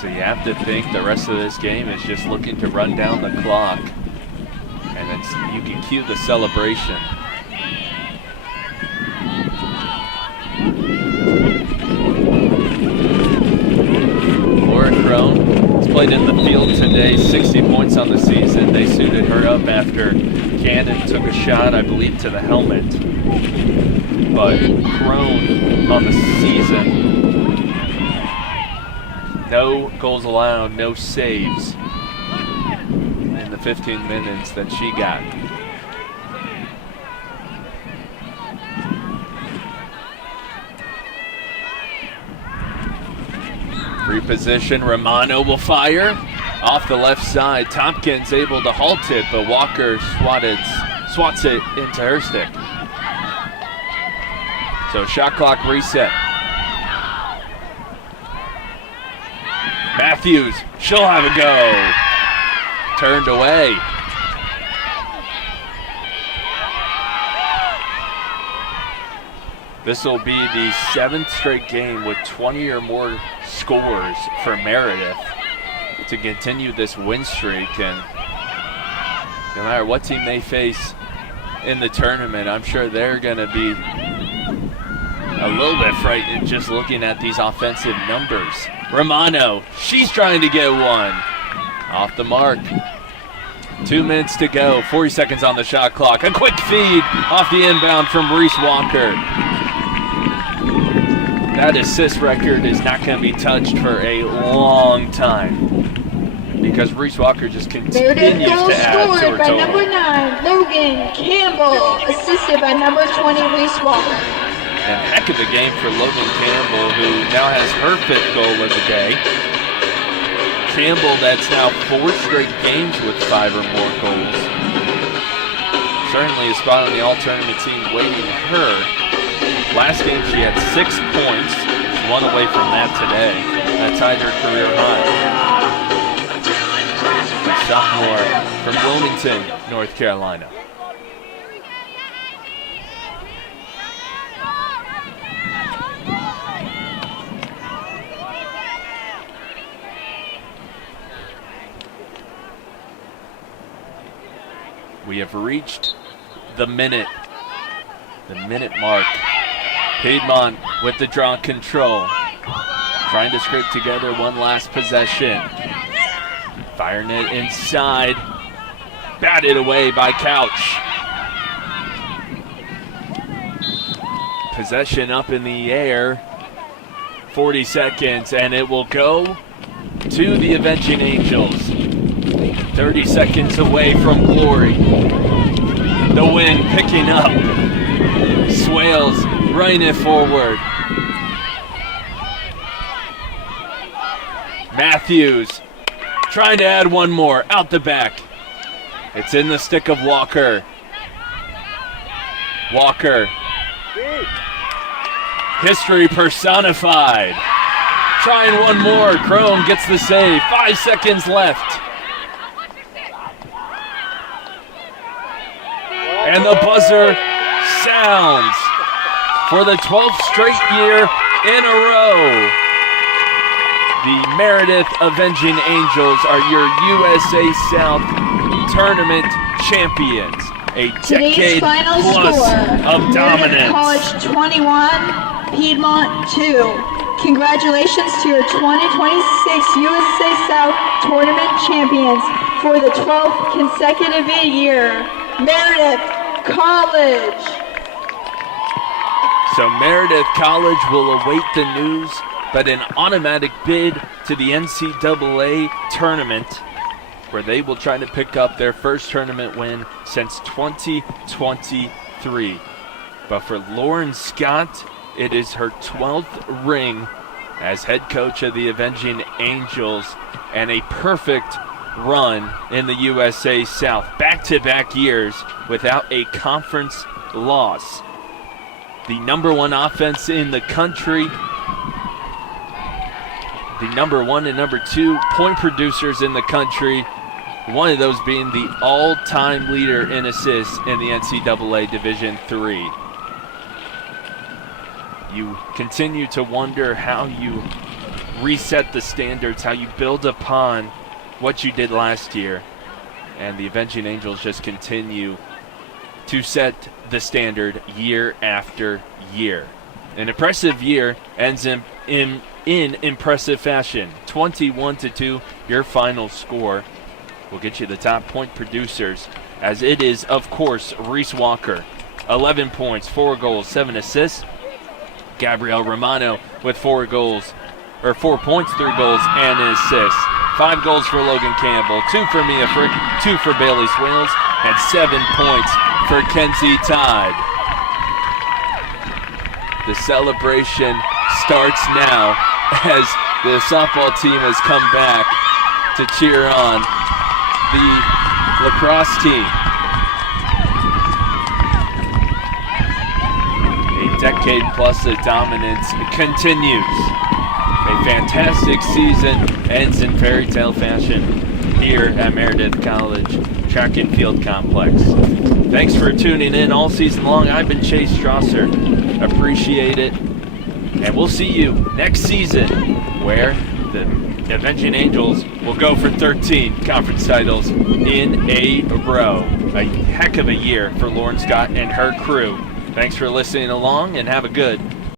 So you have to think the rest of this game is just looking to run down the clock, and then you can cue the celebration. Laura Crone has played in the field today, 60 points on the season. They suited her up after Cannon took a shot, I believe, to the helmet. But Crone on the season, no goals allowed, no saves in the 15 minutes that she got. Free position, Romano will fire off the left side. Tompkins able to halt it, but Walker swats it into her stick. So shot clock reset. Matthews, she'll have a go. Turned away. This will be the 7th straight game with 20 or more scores for Meredith to continue this win streak. And no matter what team they face in the tournament, I'm sure they're going to be a little bit frightened just looking at these offensive numbers. Romano, she's trying to get one. Off the mark. 2 minutes to go, 40 seconds on the shot clock. A quick feed off the inbound from Reese Walker. That assist record is not going to be touched for a long time because Reese Walker just continues to add to her by total. number 9, Logan Campbell, assisted by number 20, Reese Walker. And heck of a game for Logan Campbell, who now has her 5th goal of the day. Campbell, that's now 4 straight games with 5 or more goals. Certainly a spot on the all-tournament team waiting her. Last game she had 6 points. She's 1 away from that today. That tied her career high. A sophomore from Wilmington, North Carolina. We have reached the minute mark. Piedmont with the draw control. Trying to scrape together one last possession. Firing it inside. Batted away by Couch. Possession up in the air. 40 seconds, and it will go to the Avenging Angels. 30 seconds away from glory. The wind picking up. Swales running it forward. Matthews trying to add one more out the back. It's in the stick of Walker. Walker. History personified. Trying one more. Crone gets the save. 5 seconds left. And the buzzer sounds for the 12th straight year in a row. The Meredith Avenging Angels are your USA South Tournament champions. A Today's decade final plus score, of Meredith dominance. College 21, Piedmont 2. Congratulations to your 2026 USA South Tournament champions for the 12th consecutive year, Meredith College. So Meredith College will await the news, but an automatic bid to the NCAA tournament, where they will try to pick up their first tournament win since 2023. But for Lauren Scott, it is her 12th ring as head coach of the Avenging Angels and a perfect run in the USA South. Back-to-back years without a conference loss. The number 1 offense in the country. The number 1 and number 2 point producers in the country. One of those being the all-time leader in assists in the NCAA Division III. You continue to wonder how you reset the standards, how you build upon what you did last year. And the Avenging Angels just continue to set the standard year after year. An impressive year ends in impressive fashion. 21-2, your final score. We'll get you the top point producers, as it is, of course, Reese Walker. 11 points, 4 goals, 7 assists. Gabrielle Romano with 4 points, 3 goals, and an assist. 5 goals for Logan Campbell, 2 for Mia Frick, 2 for Bailey Swales, and 7 points for Kenzie Todd. The celebration starts now as the softball team has come back to cheer on the lacrosse team. A decade plus of dominance continues. A fantastic season ends in fairy tale fashion here at Meredith College Track and Field Complex. Thanks for tuning in all season long. I've been Chase Strasser. Appreciate it. And we'll see you next season, where the Avenging Angels will go for 13 conference titles in a row. A heck of a year for Lauren Scott and her crew. Thanks for listening along, and have a good